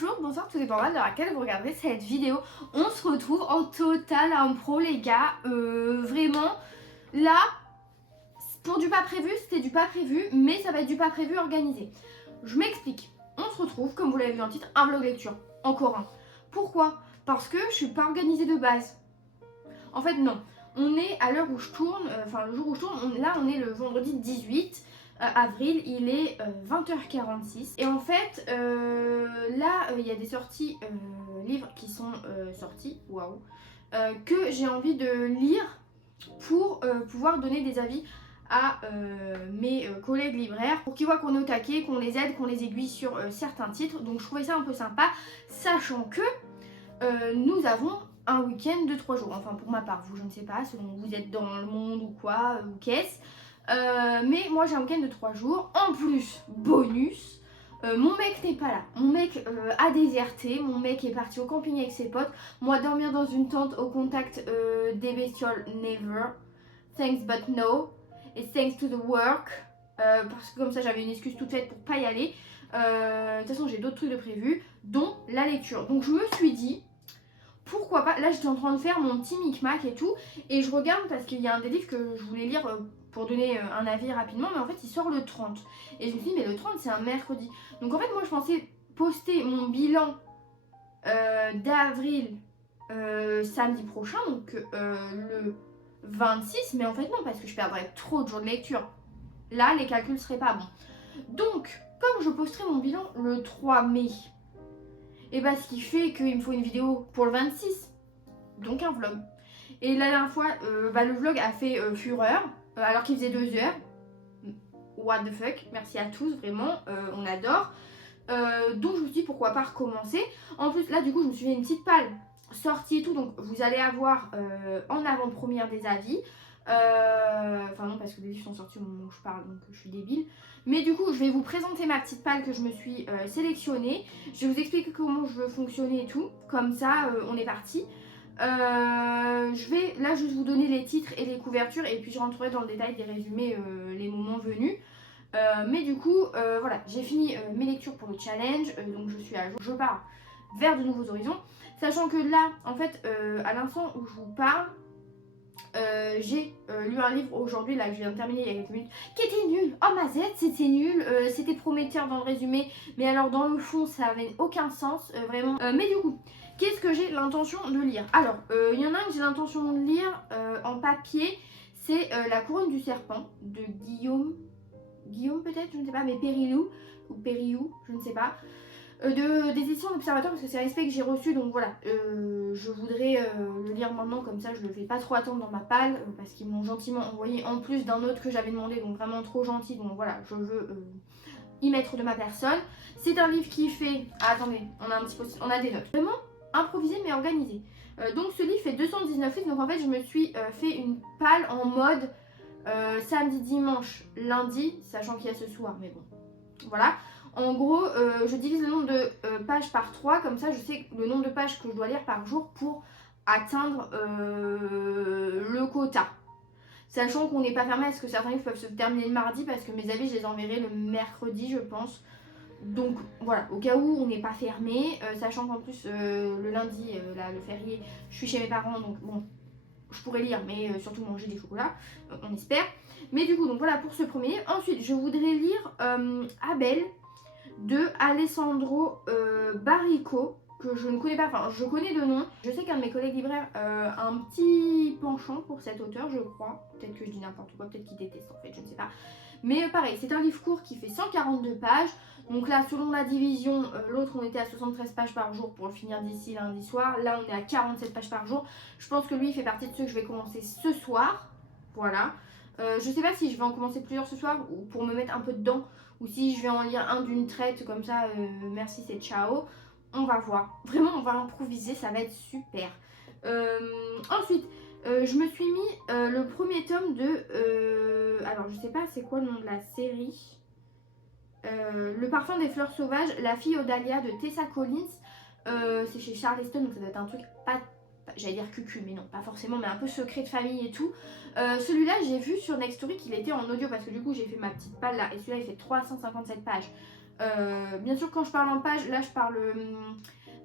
Bonjour, bonsoir, tout dépendra de l'heure à laquelle vous regardez cette vidéo. On se retrouve en total impro les gars. Vraiment, là, pour du pas prévu, c'était du pas prévu, mais ça va être du pas prévu organisé. Je m'explique. On se retrouve, comme vous l'avez vu dans le titre, un vlog lecture. Encore un. Pourquoi? Parce que je suis pas organisée de base. En fait, non. On est à l'heure où je tourne, enfin le jour où je tourne, là on est le vendredi 18 avril, il est 20h46. Et en fait, là, il y a des sorties livres qui sont sortis, waouh, que j'ai envie de lire pour pouvoir donner des avis à mes collègues libraires pour qu'ils voient qu'on est au taquet, qu'on les aide, qu'on les aiguille sur certains titres. Donc je trouvais ça un peu sympa, sachant que nous avons un week-end de 3 jours. Enfin pour ma part, vous je ne sais pas, selon vous êtes dans le monde ou quoi, ou qu'est-ce. Mais moi j'ai un week-end de 3 jours. En plus, bonus, mon mec n'est pas là. Mon mec a déserté. Mon mec est parti au camping avec ses potes. Moi dormir dans une tente au contact des bestioles, never. Thanks but no. Et thanks to the work. Parce que comme ça j'avais une excuse toute faite pour pas y aller. De toute façon j'ai d'autres trucs de prévus, dont la lecture. Donc je me suis dit, pourquoi pas, là j'étais en train de faire mon petit micmac et tout, et je regarde parce qu'il y a un des livres que je voulais lire pour donner un avis rapidement, mais en fait il sort le 30. Et je me suis dit, mais le 30 c'est un mercredi. Donc en fait moi je pensais poster mon bilan d'avril samedi prochain, donc le 26, mais en fait non, parce que je perdrais trop de jours de lecture. Là les calculs seraient pas bons. Donc comme je posterai mon bilan le 3 mai, et bah ce qui fait qu'il me faut une vidéo pour le 26, donc un vlog. Et la dernière fois, le vlog a fait fureur, alors qu'il faisait 2 heures. What the fuck, merci à tous, vraiment, on adore. Donc je me suis dit pourquoi pas recommencer. En plus là du coup je me suis fait une petite palle sortie et tout, donc vous allez avoir en avant-première des avis. Enfin non, parce que les livres sont sortis au moment où je parle, donc je suis débile. Mais du coup je vais vous présenter ma petite palle que je me suis sélectionnée. Je vais vous expliquer comment je veux fonctionner et tout. Comme ça on est parti. Je vais là juste vous donner les titres et les couvertures, et puis je rentrerai dans le détail des résumés les moments venus. Mais du coup voilà, j'ai fini mes lectures pour le challenge, donc je suis à jour, je pars vers de nouveaux horizons, sachant que là en fait à l'instant où je vous parle, j'ai lu un livre aujourd'hui, là que je viens de terminer il y a quelques minutes, qui était nul. Oh ma zette, c'était nul, c'était prometteur dans le résumé, mais alors dans le fond ça avait aucun sens, vraiment. Mais du coup, qu'est-ce que j'ai l'intention de lire? Alors, il y en a un que j'ai l'intention de lire en papier, c'est La couronne du serpent de Guillaume peut-être, je ne sais pas, mais Périlou, ou Périou, je ne sais pas. Des éditions d'Observateur, parce que c'est un respect que j'ai reçu, donc voilà, je voudrais le lire maintenant, comme ça je le fais pas trop attendre dans ma palle, parce qu'ils m'ont gentiment envoyé en plus d'un autre que j'avais demandé, donc vraiment trop gentil, donc voilà, je veux y mettre de ma personne. C'est un livre qui fait, ah, attendez, on a des notes, vraiment improvisé mais organisé. Donc ce livre fait 219 livres, donc en fait je me suis fait une palle en mode samedi, dimanche, lundi, sachant qu'il y a ce soir, mais bon, voilà. En gros, je divise le nombre de pages par 3, comme ça je sais le nombre de pages que je dois lire par jour pour atteindre le quota. Sachant qu'on n'est pas fermé à ce que certains livres peuvent se terminer le mardi, parce que mes avis je les enverrai le mercredi je pense. Donc voilà, au cas où on n'est pas fermé, sachant qu'en plus le lundi, là, le férié, je suis chez mes parents, donc bon, je pourrais lire, mais surtout manger des chocolats, on espère. Mais du coup, donc voilà pour ce premier. Ensuite, je voudrais lire Abel de Alessandro Barrico, que je ne connais pas, enfin je connais de nom. Je sais qu'un de mes collègues libraires a un petit penchant pour cet auteur, je crois. Peut-être que je dis n'importe quoi, peut-être qu'il déteste en fait, je ne sais pas. Mais pareil, c'est un livre court qui fait 142 pages. Donc là, selon la division, l'autre on était à 73 pages par jour pour le finir d'ici lundi soir. Là, on est à 47 pages par jour. Je pense que lui, il fait partie de ceux que je vais commencer ce soir. Voilà. Je sais pas si je vais en commencer plusieurs ce soir ou pour me mettre un peu dedans, ou si je vais en lire un d'une traite comme ça, merci c'est ciao. On va voir. Vraiment, on va improviser, ça va être super. Ensuite, je me suis mis le premier tome de... alors, je sais pas c'est quoi le nom de la série. Le parfum des fleurs sauvages, La fille aux dahlias de Tessa Collins. C'est chez Charleston, donc ça doit être un truc pas... J'allais dire cucu, mais non, pas forcément, mais un peu secret de famille et tout. Celui-là, j'ai vu sur Nextory qu'il était en audio, parce que du coup, j'ai fait ma petite palle là, et celui-là, il fait 357 pages Bien sûr quand je parle en page, là je parle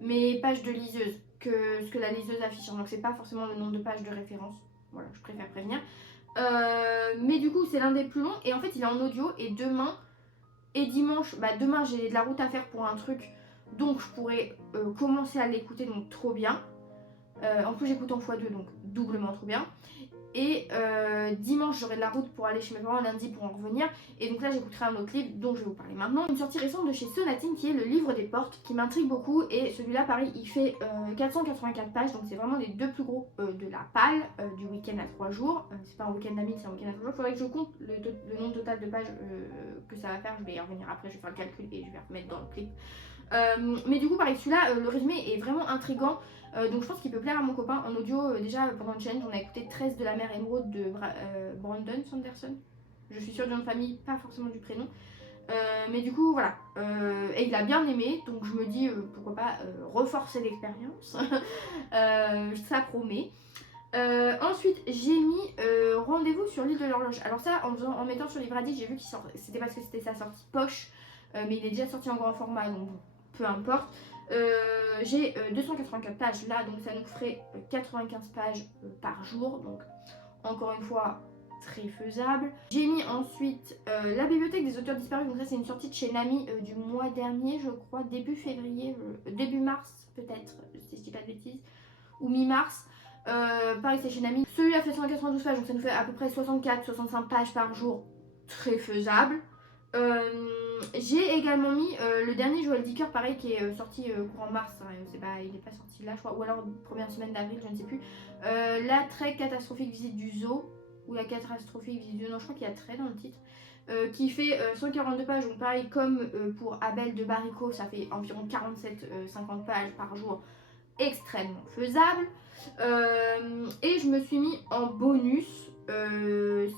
mes pages de liseuse, ce que la liseuse affiche, donc c'est pas forcément le nombre de pages de référence, voilà, je préfère prévenir. Mais du coup c'est l'un des plus longs et en fait il est en audio et demain et dimanche, demain j'ai de la route à faire pour un truc, donc je pourrais commencer à l'écouter, donc trop bien. En plus j'écoute en x2 donc doublement trop bien. Et dimanche j'aurai de la route pour aller chez mes parents, lundi pour en revenir. Et donc là j'écouterai un autre livre dont je vais vous parler maintenant. Une sortie récente de chez Sonatine qui est le livre des portes, qui m'intrigue beaucoup. Et celui-là pareil il fait 484 pages, donc c'est vraiment les deux plus gros de la palle du week-end à 3 jours. C'est pas un week-end d'amis, c'est un week-end à 3 jours. Faudrait que je compte le nombre total de pages que ça va faire. Je vais y revenir après, je vais faire le calcul et je vais remettre dans le clip. Mais du coup pareil celui-là le résumé est vraiment intriguant, donc je pense qu'il peut plaire à mon copain. En audio déjà pendant le challenge on a écouté 13 de la mer émeraude de Brandon Sanderson, je suis sûre du nom de famille, pas forcément du prénom, mais du coup voilà, et il a bien aimé, donc je me dis pourquoi pas reforcer l'expérience. Ça promet. Ensuite j'ai mis Rendez-vous sur l'île de l'horloge. Alors ça en mettant sur Libradi j'ai vu qu'il sort, c'était parce que c'était sa sortie poche, mais il est déjà sorti en grand format donc bon, peu importe. J'ai 284 pages là, donc ça nous ferait 95 pages par jour, donc encore une fois très faisable. J'ai mis ensuite La bibliothèque des auteurs disparus, donc ça c'est une sortie de chez Nami du mois dernier je crois, début février, début mars peut-être si je dis pas de bêtises, ou mi-mars. Pareil c'est chez Nami, celui-là fait 192 pages donc ça nous fait à peu près 64-65 pages par jour, très faisable. J'ai également mis le dernier Joël Dicker, pareil, qui est sorti courant mars, hein, il n'est pas sorti là je crois, ou alors première semaine d'avril, je ne sais plus. La très catastrophique visite du zoo, ou la catastrophique visite du zoo, non je crois qu'il y a très dans le titre, qui fait 142 pages, donc pareil comme pour Abel de Baricot, ça fait environ 47-50 pages par jour, extrêmement faisable. Et je me suis mis en bonus,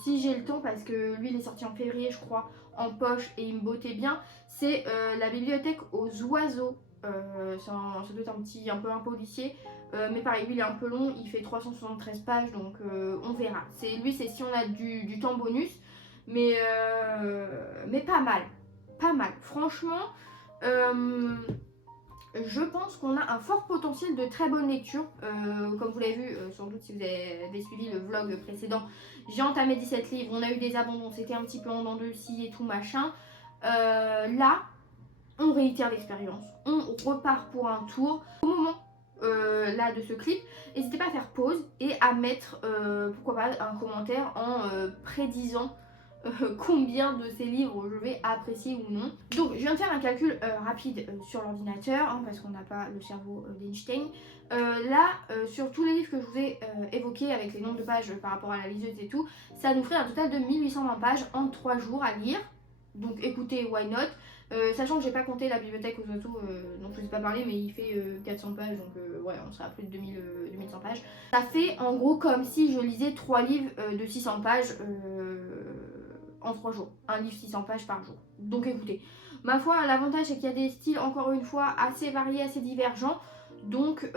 si j'ai le temps, parce que lui il est sorti en février je crois, en poche et il me bottait bien, c'est La bibliothèque aux oiseaux. Ça doit être un peu un policier, mais pareil lui il est un peu long, il fait 373 pages, donc on verra. Lui c'est si on a du temps bonus, mais pas mal franchement. Je pense qu'on a un fort potentiel de très bonne lecture. Comme vous l'avez vu, sans doute si vous avez suivi le vlog précédent, j'ai entamé 17 livres, on a eu des abandons, c'était un petit peu en dents de scie et tout machin. Là, on réitère l'expérience, on repart pour un tour. Au moment là de ce clip, n'hésitez pas à faire pause et à mettre pourquoi pas un commentaire en prédisant combien de ces livres je vais apprécier ou non. Donc je viens de faire un calcul rapide sur l'ordinateur, hein, parce qu'on n'a pas le cerveau d'Einstein. Là, sur tous les livres que je vous ai évoqués avec les nombres de pages par rapport à la liseuse et tout, ça nous ferait un total de 1820 pages en 3 jours à lire. Donc écoutez, why not. Sachant que j'ai pas compté la bibliothèque aux autos, donc je ne sais pas parler, mais il fait 400 pages, donc ouais, on sera à plus de 2100 pages. Ça fait en gros comme si je lisais 3 livres de 600 pages en 3 jours. Un livre 600 pages par jour. Donc écoutez, ma foi, l'avantage c'est qu'il y a des styles, encore une fois, assez variés, assez divergents. Donc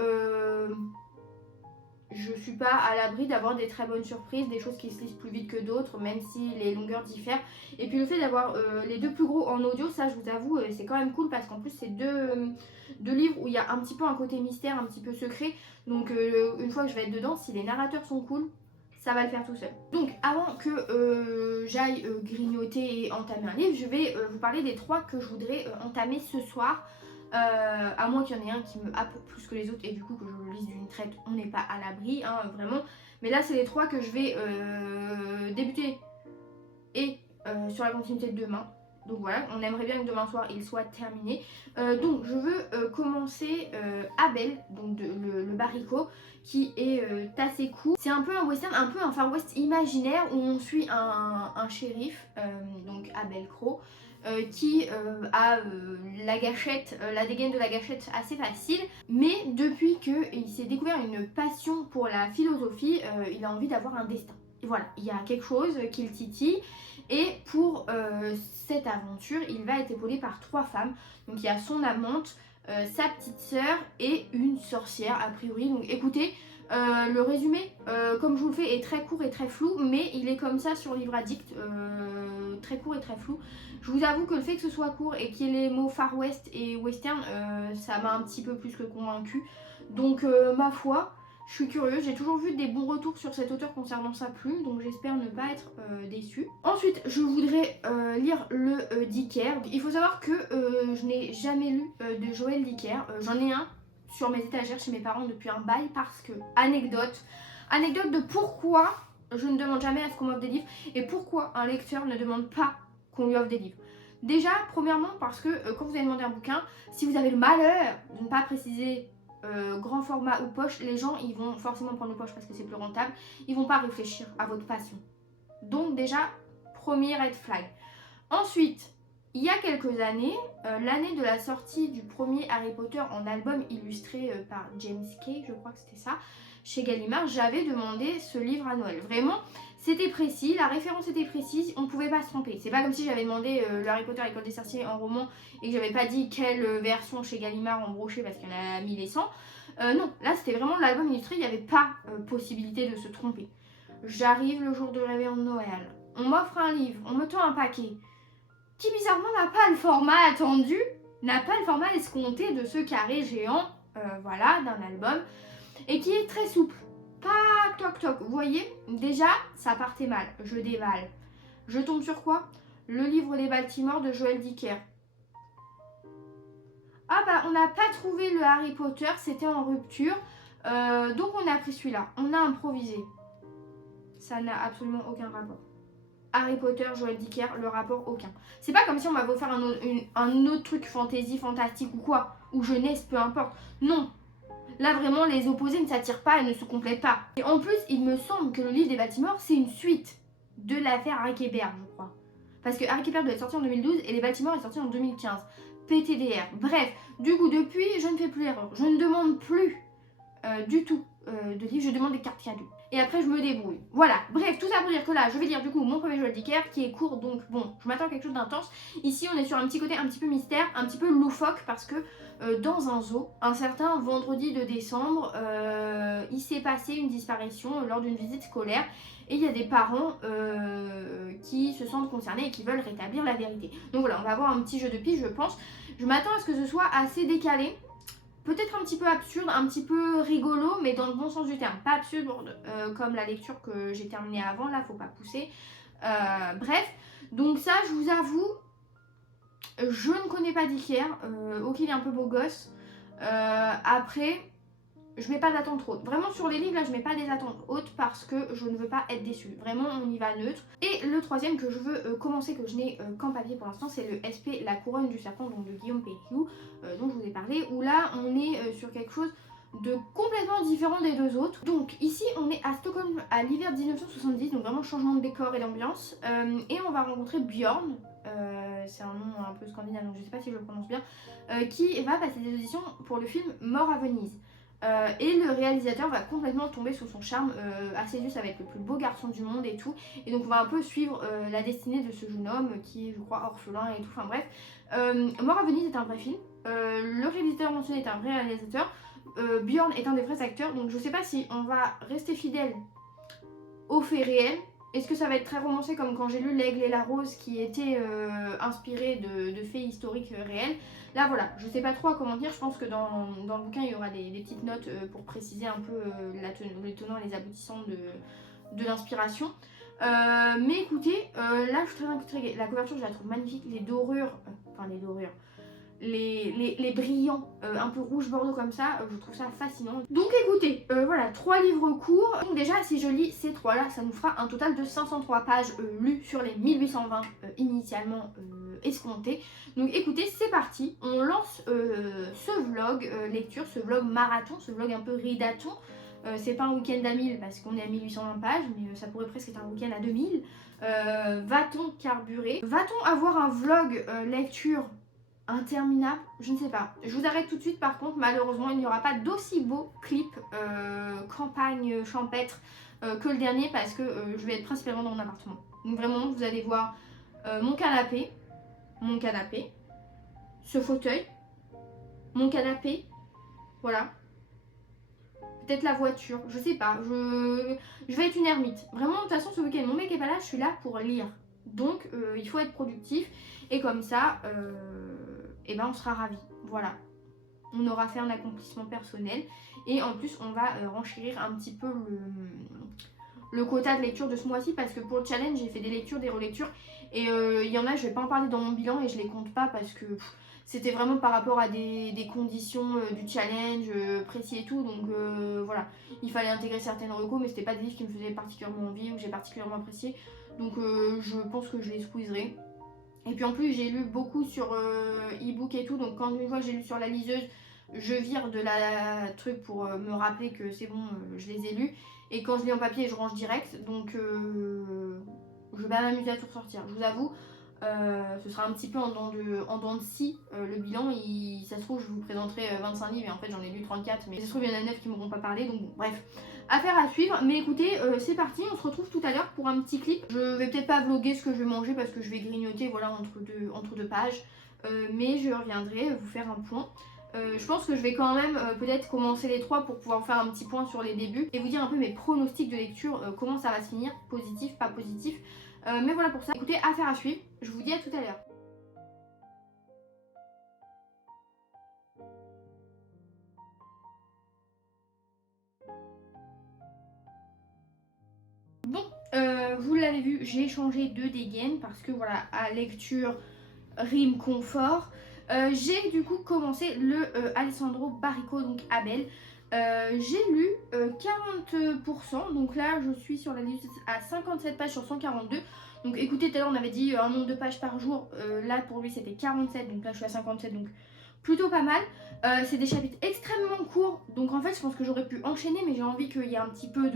je suis pas à l'abri d'avoir des très bonnes surprises, des choses qui se lisent plus vite que d'autres, même si les longueurs diffèrent. Et puis le fait d'avoir les deux plus gros en audio, ça je vous avoue, c'est quand même cool, parce qu'en plus c'est deux livres où il y a un petit peu un côté mystère, un petit peu secret. Donc une fois que je vais être dedans, si les narrateurs sont cool, ça va le faire tout seul. Donc avant que j'aille grignoter et entamer un livre, je vais vous parler des 3 que je voudrais entamer ce soir. À moins qu'il y en ait un qui me happe plus que les autres et du coup que je le lise d'une traite, on n'est pas à l'abri, hein, vraiment. Mais là c'est les 3 que je vais débuter et sur la continuité de demain. Donc voilà, on aimerait bien que demain soir il soit terminé. Donc je veux commencer Abel, donc le Baricot, qui est assez cool. C'est un peu un western, un peu un Far West imaginaire où on suit un shérif, donc Abel Crow, qui a la gâchette, la dégaine de la gâchette assez facile, mais depuis qu'il s'est découvert une passion pour la philosophie, il a envie d'avoir un destin. Et voilà, il y a quelque chose qui le titille, et pour cette aventure, il va être épaulé par 3 femmes. Donc il y a son amante, sa petite sœur et une sorcière a priori. Donc écoutez, Le résumé, comme je vous le fais, est très court et très flou, mais il est comme ça sur Livre Addict, très court et très flou. Je vous avoue que le fait que ce soit court et qu'il y ait les mots Far West et Western, ça m'a un petit peu plus que convaincu. Donc ma foi, je suis curieuse, j'ai toujours vu des bons retours sur cet auteur concernant sa plume, donc j'espère ne pas être déçue. Ensuite, je voudrais lire le Dicker. Il faut savoir que je n'ai jamais lu de Joël Dicker. J'en ai un sur mes étagères chez mes parents depuis un bail parce que, anecdote de pourquoi je ne demande jamais à ce qu'on m'offre des livres et pourquoi un lecteur ne demande pas qu'on lui offre des livres. Déjà, premièrement, parce que quand vous allez demander un bouquin, si vous avez le malheur de ne pas préciser grand format ou poche, les gens ils vont forcément prendre le poche parce que c'est plus rentable, ils vont pas réfléchir à votre passion. Donc déjà, premier red flag. Ensuite, il y a quelques années, l'année de la sortie du premier Harry Potter en album illustré par James Kay, je crois que c'était ça, chez Gallimard, j'avais demandé ce livre à Noël. Vraiment, c'était précis, la référence était précise, on ne pouvait pas se tromper. C'est pas comme si j'avais demandé le Harry Potter École des sorciers en roman et que j'avais pas dit quelle version chez Gallimard en brochet parce qu'il y en a 1000 et 100. Non, là c'était vraiment l'album illustré, il n'y avait pas possibilité de se tromper. J'arrive le jour de réveillon de Noël, on m'offre un livre, on me tend un paquet qui bizarrement n'a pas le format attendu, n'a pas le format escompté de ce carré géant, voilà, d'un album, et qui est très souple. Pas toc toc, vous voyez, déjà ça partait mal, je dévale. Je tombe sur quoi? Le livre des Baltimore de Joël Dicker. Ah bah on n'a pas trouvé le Harry Potter, c'était en rupture, donc on a pris celui-là, on a improvisé. Ça n'a absolument aucun rapport. Harry Potter, Joël Dicker, le rapport aucun. C'est pas comme si on m'avait offert un autre truc fantasy, fantastique ou quoi, ou jeunesse, peu importe. Non. Là vraiment les opposés ne s'attirent pas et ne se complètent pas. Et en plus, il me semble que le livre des Baltimore, c'est une suite de l'affaire Harry-Quebert, je crois. Parce que Harry-Quebert doit être sorti en 2012 et les Baltimore est sorti en 2015. PTDR. Bref, du coup depuis, je ne fais plus l'erreur. Je ne demande plus du tout de livres, je demande des cartes cadeaux. Et après je me débrouille. Voilà, bref, tout ça pour dire que là, je vais lire du coup mon premier Joël Dicker qui est court, donc bon, je m'attends à quelque chose d'intense. Ici, on est sur un petit côté un petit peu mystère, un petit peu loufoque, parce que dans un zoo, un certain vendredi de décembre, il s'est passé une disparition lors d'une visite scolaire. Et il y a des parents qui se sentent concernés et qui veulent rétablir la vérité. Donc voilà, on va avoir un petit jeu de piste, je pense. Je m'attends à ce que ce soit assez décalé. Peut-être un petit peu absurde, un petit peu rigolo, mais dans le bon sens du terme. Pas absurde comme la lecture que j'ai terminée avant, là, faut pas pousser. Bref, donc ça, je vous avoue, je ne connais pas Dicker. Ok, il est un peu beau gosse. Après, je mets pas d'attente haute. Vraiment, sur les livres, là, je mets pas des attentes hautes parce que je ne veux pas être déçue. Vraiment, on y va neutre. Et le troisième que je veux commencer, que je n'ai qu'en papier pour l'instant, c'est le SP La Couronne du Serpent, donc de Guillaume Peyriou, dont je vous ai parlé, où là, on est sur quelque chose de complètement différent des deux autres. Donc ici, on est à Stockholm à l'hiver 1970, donc vraiment changement de décor et d'ambiance. Et on va rencontrer Björn, c'est un nom un peu scandinave, donc je sais pas si je le prononce bien, qui va passer des auditions pour le film Mort à Venise. Et le réalisateur va complètement tomber sous son charme. À ses yeux, ça va être le plus beau garçon du monde et tout. Et donc on va un peu suivre la destinée de ce jeune homme qui est, je crois, orphelin et tout. Enfin bref, Mort à Venise est un vrai film. Le réalisateur mentionné est un vrai réalisateur. Björn est un des vrais acteurs. Donc je sais pas si on va rester fidèle aux faits réels. Est-ce que ça va être très romancé comme quand j'ai lu L'Aigle et la Rose qui était inspiré de faits historiques réels? Là voilà, je sais pas trop à comment dire, je pense que dans le bouquin il y aura des petites notes pour préciser un peu les tenants et les aboutissants de l'inspiration. Mais écoutez, là je suis très intriguée, la couverture je la trouve magnifique, les dorures, les brillants un peu rouge bordeaux comme ça, je trouve ça fascinant. Donc écoutez, voilà, 3 livres courts. Donc déjà si je lis ces 3 là, ça nous fera un total de 503 pages lues sur les 1820 initialement escomptées. Donc écoutez, c'est parti, on lance ce vlog lecture, ce vlog marathon, ce vlog un peu ridaton. C'est pas un week-end à 1000 parce qu'on est à 1820 pages, mais ça pourrait presque être un week-end à 2000. Va-t-on carburer? Va-t-on avoir un vlog lecture interminable? Je ne sais pas. Je vous arrête tout de suite par contre, malheureusement il n'y aura pas d'aussi beau clip campagne champêtre que le dernier parce que je vais être principalement dans mon appartement. Donc vraiment vous allez voir mon canapé, ce fauteuil, mon canapé, voilà. peut-être la voiture, je sais pas, je vais être une ermite. Vraiment, de toute façon, ce week-end, mon mec est pas là, je suis là pour lire. Donc, il faut être productif, et comme ça, et ben on sera ravis. Voilà. On aura fait un accomplissement personnel, et en plus, on va renchérir un petit peu le quota de lecture de ce mois-ci, parce que pour le challenge, j'ai fait des lectures, des relectures, et il y en a, je vais pas en parler dans mon bilan, et je les compte pas, parce que c'était vraiment par rapport à des conditions du challenge précis et tout, donc voilà, il fallait intégrer certaines recos, mais c'était pas des livres qui me faisaient particulièrement envie ou que j'ai particulièrement apprécié, donc je pense que je les squeezerai. Et puis en plus j'ai lu beaucoup sur e-book et tout, donc quand une fois j'ai lu sur la liseuse, je vire de la truc pour me rappeler que c'est bon, je les ai lus. Et quand je lis en papier, je range direct, donc je vais pas m'amuser à tout ressortir. Je vous avoue, ce sera un petit peu en dents de scie le bilan. Ça se trouve, je vous présenterai 25 livres et en fait j'en ai lu 34, mais ça se trouve, il y en a 9 qui m'auront pas parlé, donc bon, bref. Affaire à suivre, mais écoutez, c'est parti, on se retrouve tout à l'heure pour un petit clip. Je vais peut-être pas vlogger ce que je vais manger parce que je vais grignoter voilà, entre deux pages, mais je reviendrai vous faire un point. Je pense que je vais quand même peut-être commencer les 3 pour pouvoir faire un petit point sur les débuts et vous dire un peu mes pronostics de lecture, comment ça va se finir, positif, pas positif. Mais voilà pour ça. Écoutez, affaire à suivre, je vous dis à tout à l'heure. Bon, vous l'avez vu, j'ai changé de dégaine parce que voilà, à lecture, rime, confort. J'ai du coup commencé le Alessandro Barrico, donc Abel. J'ai lu 40%, donc là je suis sur la liste à 57 pages sur 142. Donc écoutez, tout à l'heure on avait dit un nombre de pages par jour, là pour lui c'était 47, donc là je suis à 57, donc plutôt pas mal. C'est des chapitres extrêmement courts, donc en fait je pense que j'aurais pu enchaîner, mais j'ai envie qu'il y ait un petit peu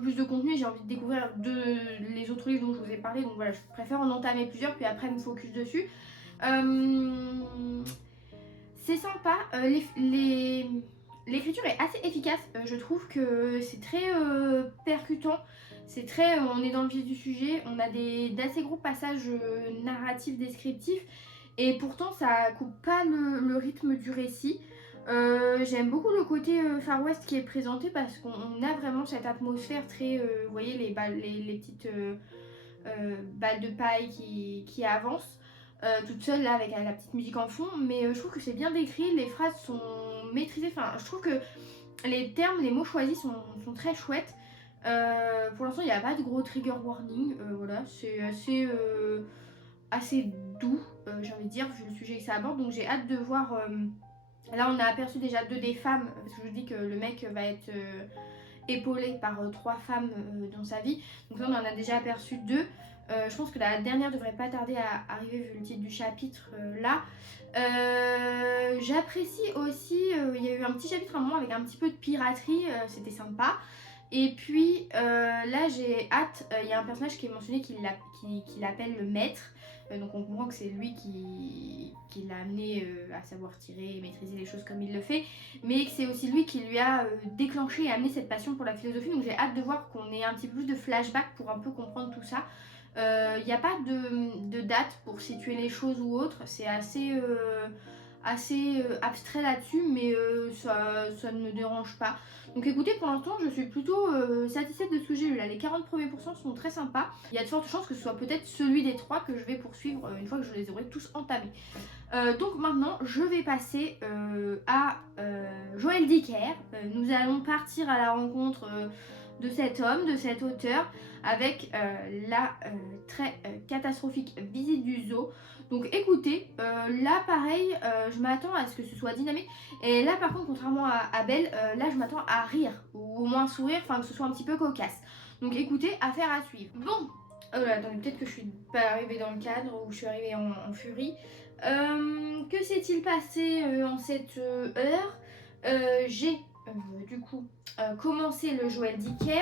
plus de contenu, j'ai envie de découvrir les autres livres dont je vous ai parlé, donc voilà, je préfère en entamer plusieurs, puis après me focus dessus. C'est sympa, l'écriture est assez efficace, je trouve que c'est très percutant, c'est très, on est dans le vif du sujet, on a d'assez gros passages narratifs, descriptifs, et pourtant ça coupe pas le rythme du récit. J'aime beaucoup le côté Far West qui est présenté parce qu'on a vraiment cette atmosphère très, vous voyez les petites balles de paille qui avancent toute seule là avec la petite musique en fond, mais je trouve que c'est bien décrit, les phrases sont maîtrisées, enfin je trouve que les termes, les mots choisis sont très chouettes. Pour l'instant il n'y a pas de gros trigger warning, voilà, c'est assez doux, j'ai envie de dire, vu le sujet que ça aborde, donc j'ai hâte de voir. Là on a aperçu déjà 2 des femmes, parce que je vous dis que le mec va être épaulé par 3 femmes dans sa vie, donc là on en a déjà aperçu 2. Je pense que la dernière devrait pas tarder à arriver vu le titre du chapitre là. J'apprécie aussi, il y a eu un petit chapitre à un moment avec un petit peu de piraterie, c'était sympa. Et puis là j'ai hâte, il y a un personnage qui est mentionné qui l'appelle le maître. Donc on comprend que c'est lui qui l'a amené à savoir tirer et maîtriser les choses comme il le fait, mais que c'est aussi lui qui lui a déclenché et amené cette passion pour la philosophie. Donc j'ai hâte de voir qu'on ait un petit peu plus de flashback pour un peu comprendre tout ça. Il n'y a pas de date pour situer les choses ou autre, c'est assez abstrait là-dessus, mais ça ne me dérange pas. Donc écoutez, pour l'instant je suis plutôt satisfaite de ce que j'ai eu là. Les 40 premiers pourcents sont très sympas. Il y a de fortes chances que ce soit peut-être celui des 3 que je vais poursuivre une fois que je les aurai tous entamés. Donc maintenant je vais passer à Joël Dicker. Nous allons partir à la rencontre de cet homme, de cet auteur, avec la très catastrophique visite du zoo. Donc écoutez, là pareil, je m'attends à ce que ce soit dynamique. Et là par contre, contrairement à Abel, là je m'attends à rire, ou au moins sourire, enfin que ce soit un petit peu cocasse. Donc écoutez, affaire à suivre. Bon, attendez, peut-être que je suis pas arrivée dans le cadre, ou je suis arrivée en furie. Que s'est-il passé en cette heure? J'ai du coup commencé le Joël Dicker.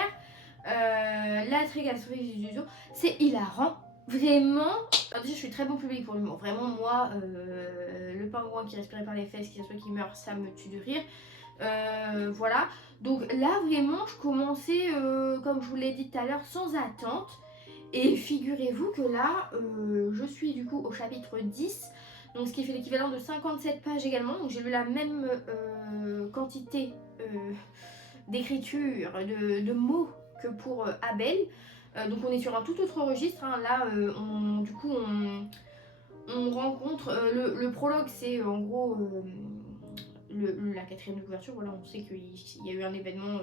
La très catastrophique du zoo, c'est hilarant. Vraiment, alors déjà je suis très bon public pour l'humour. Vraiment moi, le pingouin qui respirait par les fesses, qui s'assoit, qui meurt, ça me tue de rire. Voilà, donc là vraiment je commençais, comme je vous l'ai dit tout à l'heure, sans attente. Et figurez-vous que là, je suis du coup au chapitre 10, donc ce qui fait l'équivalent de 57 pages également. Donc j'ai lu la même quantité d'écriture, de mots que pour Abel. Donc on est sur un tout autre registre, hein. Là du coup on rencontre le prologue, c'est en gros la quatrième de couverture. Voilà, on sait qu'il y a eu un événement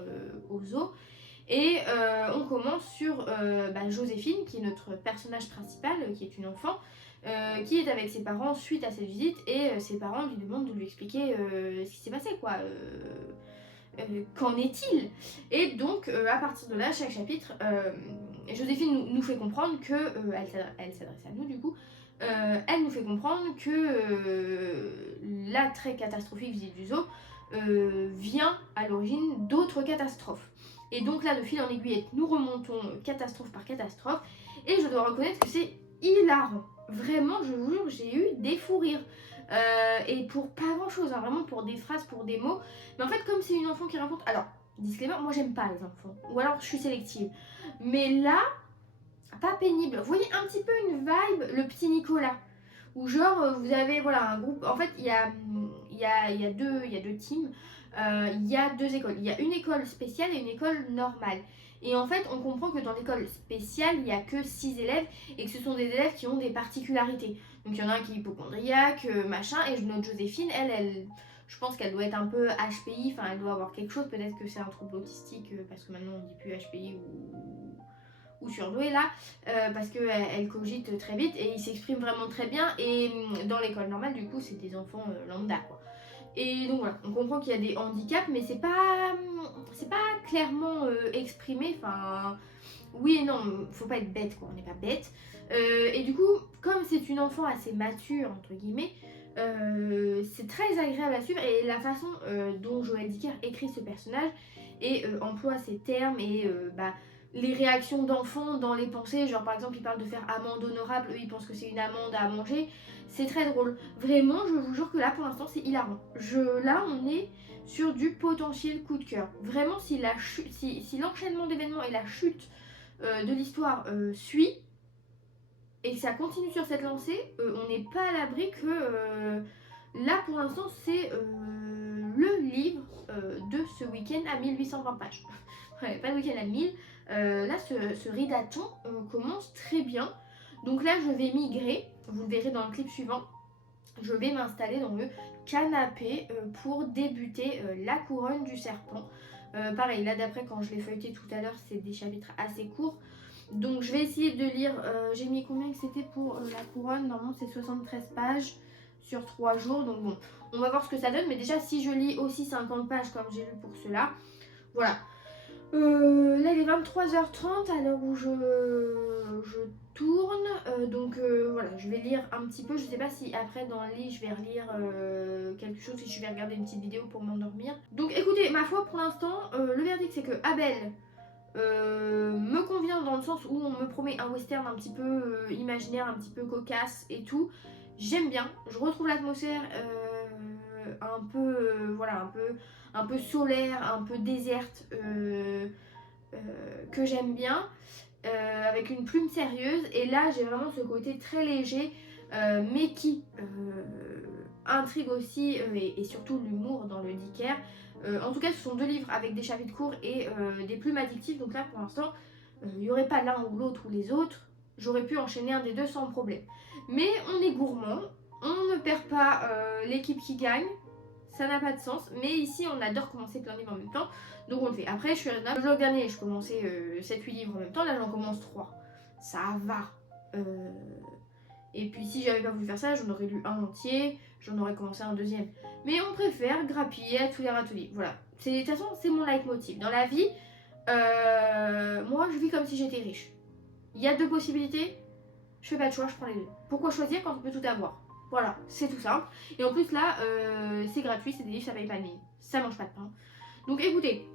au zoo. Et on commence sur Joséphine, qui est notre personnage principal, qui est une enfant, qui est avec ses parents suite à cette visite, et ses parents lui demandent de lui expliquer ce qui s'est passé, quoi. Qu'en est-il? Et donc, à partir de là, chaque chapitre, Joséphine nous fait comprendre que, elle s'adresse à nous du coup, elle nous fait comprendre que l'attrait catastrophique visite du zoo vient à l'origine d'autres catastrophes. Et donc là, de fil en aiguille, nous remontons catastrophe par catastrophe, et je dois reconnaître que c'est hilarant. Vraiment, je vous jure, j'ai eu des fous rires. Et pour pas grand chose, hein, vraiment pour des phrases, pour des mots. Mais en fait, comme c'est une enfant qui raconte. Alors, disclaimer, moi j'aime pas les enfants. Ou alors je suis sélective. Mais là, pas pénible. Vous voyez un petit peu une vibe, le petit Nicolas. Où genre, vous avez voilà, un groupe. En fait, il y a deux teams. Il y a deux écoles. Il y a une école spéciale et une école normale. Et en fait, on comprend que dans l'école spéciale, il n'y a que 6 élèves et que ce sont des élèves qui ont des particularités. Donc il y en a un qui est hypocondriaque, machin, et notre Joséphine, je pense qu'elle doit être un peu HPI, enfin elle doit avoir quelque chose, peut-être que c'est un trouble autistique, parce que maintenant on dit plus HPI ou surdouée là, parce qu'elle cogite très vite et il s'exprime vraiment très bien, et dans l'école normale du coup c'est des enfants lambda quoi. Et donc voilà, on comprend qu'il y a des handicaps, mais c'est pas clairement exprimé. Enfin, oui et non, faut pas être bête quoi, on n'est pas bête. Et du coup, comme c'est une enfant assez mature, entre guillemets, c'est très agréable à suivre. Et la façon dont Joël Dicker écrit ce personnage et emploie ses termes et les réactions d'enfants dans les pensées, genre par exemple il parle de faire amende honorable, eux ils pensent que c'est une amende à manger, c'est très drôle. Vraiment, je vous jure que là pour l'instant c'est hilarant. Là on est sur du potentiel coup de cœur. Vraiment, si l'enchaînement d'événements et la chute de l'histoire suit, et que ça continue sur cette lancée, on n'est pas à l'abri que là pour l'instant c'est le livre de ce week-end à 1820 pages. Ouais, pas le week-end à 1000. Là ce ridaton commence très bien. Donc là je vais migrer, vous le verrez dans le clip suivant. Je vais m'installer dans le canapé pour débuter la couronne du serpent. Pareil, là d'après quand je l'ai feuilleté tout à l'heure, c'est des chapitres assez courts. Donc je vais essayer de lire, j'ai mis combien que c'était pour la couronne, normalement c'est 73 pages sur 3 jours, donc bon, on va voir ce que ça donne, mais déjà si je lis aussi 50 pages comme j'ai lu pour cela, voilà. Là il est 23h30 à l'heure où je tourne, donc voilà, je vais lire un petit peu, je sais pas si après dans le lit je vais relire quelque chose, si je vais regarder une petite vidéo pour m'endormir. Donc écoutez, ma foi pour l'instant, le verdict c'est que Abel me convient dans le sens où on me promet un western un petit peu imaginaire, un petit peu cocasse et tout. J'aime bien, je retrouve l'atmosphère un peu voilà, un peu solaire, un peu déserte que j'aime bien, avec une plume sérieuse. Et là j'ai vraiment ce côté très léger mais qui intrigue aussi, et surtout l'humour dans le Dicker. En tout cas, ce sont deux livres avec des chapitres courts et des plumes addictives. Donc là, pour l'instant, il n'y aurait pas l'un ou l'autre ou les autres. J'aurais pu enchaîner un des deux sans problème. Mais on est gourmand, on ne perd pas l'équipe qui gagne. Ça n'a pas de sens. Mais ici, on adore commencer plein de livres en même temps. Donc on le fait. Après, je suis raisonnable. Le jour dernier, je commençais 7-8 livres en même temps. Là, j'en commence 3. Ça va. Et puis si j'avais pas voulu faire ça, j'en aurais lu un entier, j'en aurais commencé un deuxième. Mais on préfère grappiller à tous les râteliers. Voilà. De toute façon, c'est mon leitmotiv. Dans la vie, moi, je vis comme si j'étais riche. Il y a deux possibilités, je fais pas de choix, je prends les deux. Pourquoi choisir quand on peut tout avoir? Voilà, c'est tout simple. Et en plus là, c'est gratuit, c'est des livres, ça paye pas de mine. Ça mange pas de pain. Donc écoutez,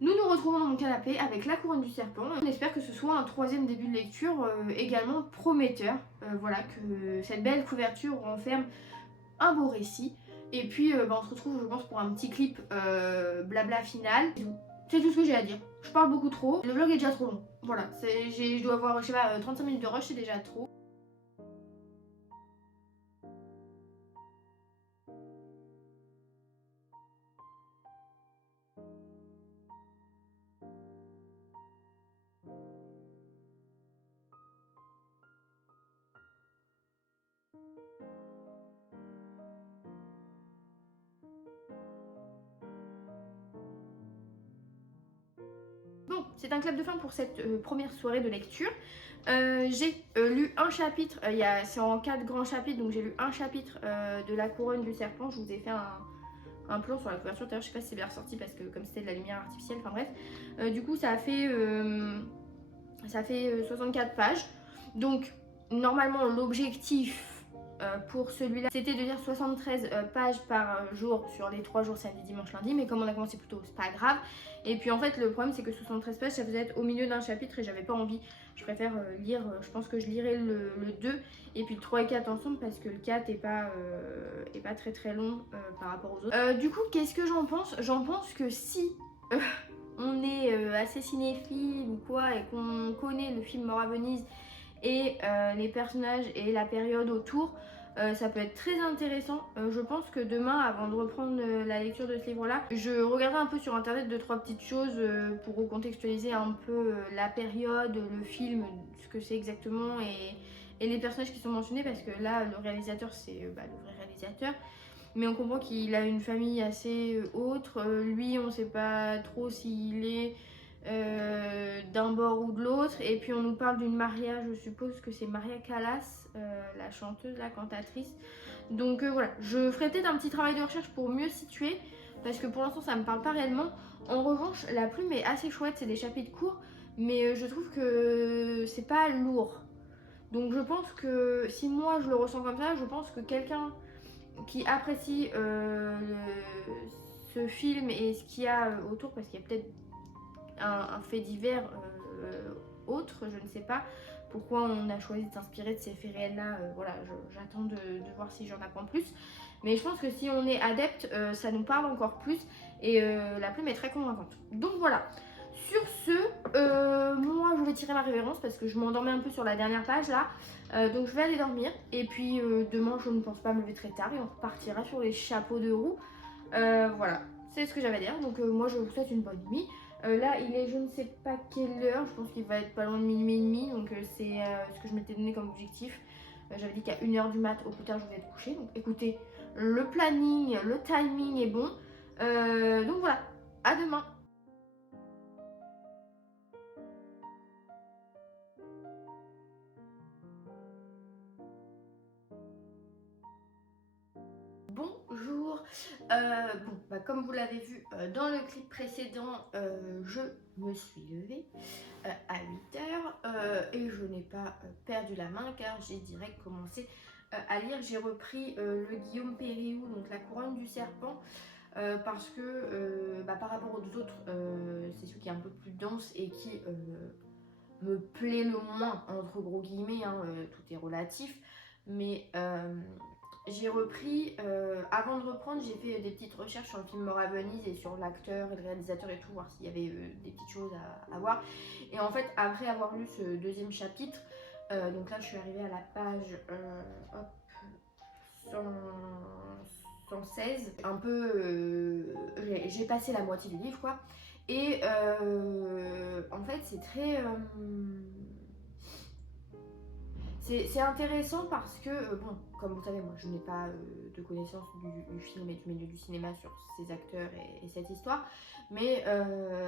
nous nous retrouvons dans mon canapé avec la couronne du serpent. On espère que ce soit un troisième début de lecture également prometteur. Voilà, que cette belle couverture renferme un beau récit. Et puis on se retrouve, je pense, pour un petit clip blabla final. C'est tout ce que j'ai à dire. Je parle beaucoup trop. Le vlog est déjà trop long. Voilà, je dois avoir, je sais pas, 35 minutes de rush, c'est déjà trop. c'est un clap de fin pour cette première soirée de lecture. J'ai lu un chapitre, c'est en 4 grands chapitres, donc j'ai lu un chapitre de La Couronne du Serpent. Je vous ai fait un plan sur la couverture, d'ailleurs je sais pas si c'est bien ressorti parce que comme c'était de la lumière artificielle, enfin bref. Du coup ça fait 64 pages. Donc normalement l'objectif pour celui-là c'était de lire 73 pages par jour sur les 3 jours, samedi, dimanche, lundi. Mais comme on a commencé plus tôt, c'est pas grave. Et puis en fait le problème c'est que 73 pages ça faisait être au milieu d'un chapitre et j'avais pas envie. Je préfère lire, je pense que je lirai le 2 et puis le 3 et 4 ensemble parce que le 4 est pas très très long par rapport aux autres. Du coup qu'est-ce que j'en pense? J'en pense que si on est assez cinéphile ou quoi et qu'on connaît le film Mort à Venise et les personnages et la période autour, ça peut être très intéressant. Je pense que demain, avant de reprendre la lecture de ce livre-là, je regarderai un peu sur internet 2-3 petites choses pour recontextualiser un peu la période, le film, ce que c'est exactement et les personnages qui sont mentionnés parce que là, le réalisateur, c'est le vrai réalisateur. Mais on comprend qu'il a une famille assez autre. Lui, on sait pas trop s'il est d'un bord ou de l'autre. Et puis on nous parle d'une Maria, je suppose que c'est Maria Callas, la chanteuse, la cantatrice. Donc voilà, je ferai peut-être un petit travail de recherche pour mieux situer, parce que pour l'instant ça me parle pas réellement. En revanche, la plume est assez chouette, c'est des chapitres courts, mais je trouve que c'est pas lourd. Donc je pense que si moi je le ressens comme ça, je pense que quelqu'un qui apprécie ce film et ce qu'il y a autour, parce qu'il y a peut-être un fait divers autre, je ne sais pas pourquoi on a choisi de s'inspirer de ces faits réels là, voilà, j'attends de voir si j'en apprends plus, mais je pense que si on est adepte, ça nous parle encore plus et la plume est très convaincante. Donc voilà, sur ce, moi je vais tirer ma révérence parce que je m'endormais un peu sur la dernière page là, donc je vais aller dormir et puis demain je ne pense pas me lever très tard et on repartira sur les chapeaux de roue. Voilà, c'est ce que j'avais à dire, donc moi je vous souhaite une bonne nuit. Là il est je ne sais pas quelle heure, je pense qu'il va être pas loin de minuit et demi, donc c'est ce que je m'étais donné comme objectif. J'avais dit qu'à 1h du mat au plus tard je vais être couchée, donc écoutez, le planning, le timing est bon. Donc voilà, à demain. Bonjour, comme vous l'avez vu dans le clip précédent, je me suis levée à 8h et je n'ai pas perdu la main car j'ai direct commencé à lire. J'ai repris le Guillaume Périou, donc La Couronne du Serpent, parce que par rapport aux autres, c'est celui qui est un peu plus dense et qui me plaît le moins, entre gros guillemets, hein, tout est relatif, mais j'ai repris, avant de reprendre, j'ai fait des petites recherches sur le film Mort à Venise et sur l'acteur et le réalisateur et tout, voir s'il y avait des petites choses à voir. Et en fait, après avoir lu ce deuxième chapitre, donc là je suis arrivée à la page 116, un peu, j'ai passé la moitié du livre quoi. Et en fait c'est très... c'est intéressant parce que, bon, comme vous savez, moi je n'ai pas de connaissance du film et du milieu du cinéma sur ces acteurs et cette histoire, mais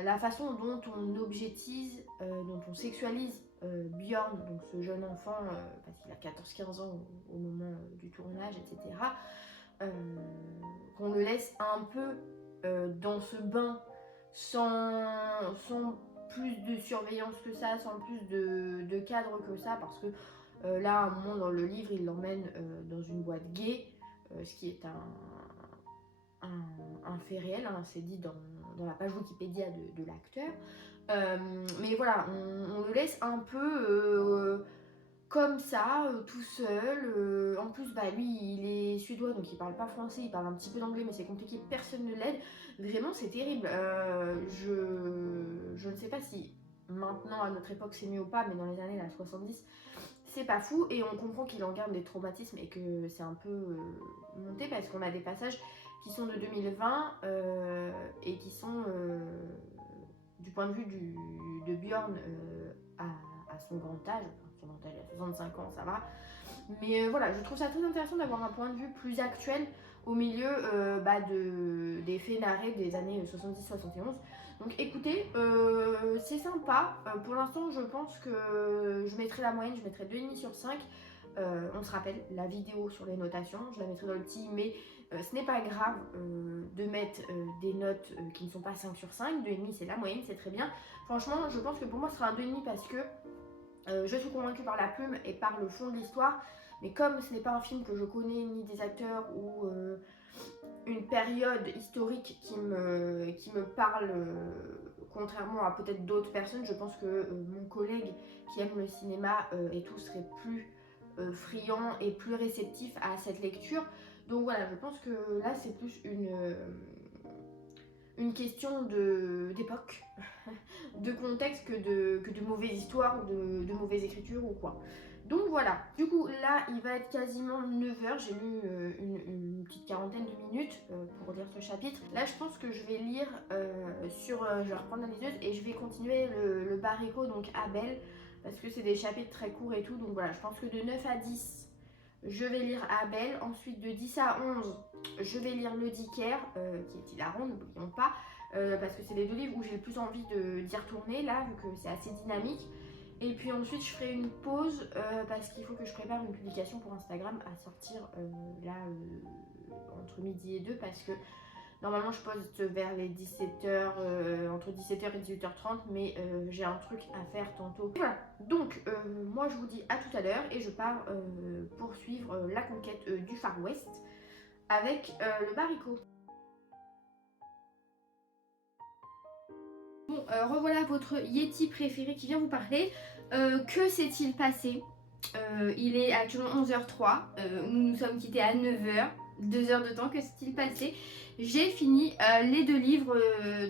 la façon dont on objectise, dont on sexualise Björn, donc ce jeune enfant, parce qu'il a 14-15 ans au moment du tournage, etc., qu'on le laisse un peu dans ce bain sans plus de surveillance que ça, sans plus de cadre que ça, parce que là, à un moment dans le livre, il l'emmène dans une boîte gay, ce qui est un fait réel, hein, c'est dit dans la page Wikipédia de l'acteur. Mais voilà, on le laisse un peu comme ça, tout seul. En plus, lui, il est suédois, donc il parle pas français, il parle un petit peu d'anglais, mais c'est compliqué, personne ne l'aide. Vraiment, c'est terrible. Je ne sais pas si maintenant, à notre époque, c'est mieux ou pas, mais dans les années là, 70, c'est pas fou. Et on comprend qu'il en garde des traumatismes et que c'est un peu monté, parce qu'on a des passages qui sont de 2020 et qui sont du point de vue de Björn à son grand âge, il a 65 ans, ça va, Mais voilà, je trouve ça très intéressant d'avoir un point de vue plus actuel au milieu des faits narrés des années 70-71. Donc écoutez, c'est sympa. Pour l'instant, je pense que je mettrai la moyenne, je mettrai 2,5 sur 5. On se rappelle, la vidéo sur les notations, je la mettrai dans le petit, mais ce n'est pas grave de mettre des notes qui ne sont pas 5 sur 5. 2,5 c'est la moyenne, c'est très bien. Franchement, je pense que pour moi ce sera un 2,5 parce que je suis convaincue par la plume et par le fond de l'histoire. Mais comme ce n'est pas un film que je connais, ni des acteurs ou une période historique qui me parle, contrairement à peut-être d'autres personnes, je pense que mon collègue qui aime le cinéma et tout serait plus friand et plus réceptif à cette lecture. Donc voilà, je pense que là c'est plus une question d'époque, de contexte que de mauvaise histoire ou de mauvaise écriture ou quoi. Donc voilà, du coup là il va être quasiment 9h, j'ai lu une petite quarantaine de minutes pour lire ce chapitre. Là je pense que je vais lire je vais reprendre la liseuse et je vais continuer le Barico, donc Abel, parce que c'est des chapitres très courts et tout, donc voilà, je pense que de 9 à 10 je vais lire Abel, ensuite de 10 à 11 je vais lire Le Dicker, qui est hilarant, n'oublions pas, parce que c'est les deux livres où j'ai le plus envie d'y retourner là, vu que c'est assez dynamique. Et puis ensuite je ferai une pause parce qu'il faut que je prépare une publication pour Instagram à sortir entre midi et 2, parce que normalement je poste vers les 17h, entre 17h et 18h30, mais j'ai un truc à faire tantôt. Voilà, donc moi je vous dis à tout à l'heure et je pars poursuivre la conquête du Far West avec le Barico. Bon, revoilà votre Yeti préféré qui vient vous parler. Que s'est-il passé? Il est actuellement 11h03, nous nous sommes quittés à 9h, 2 heures de temps. Que s'est-il passé? J'ai fini les deux livres,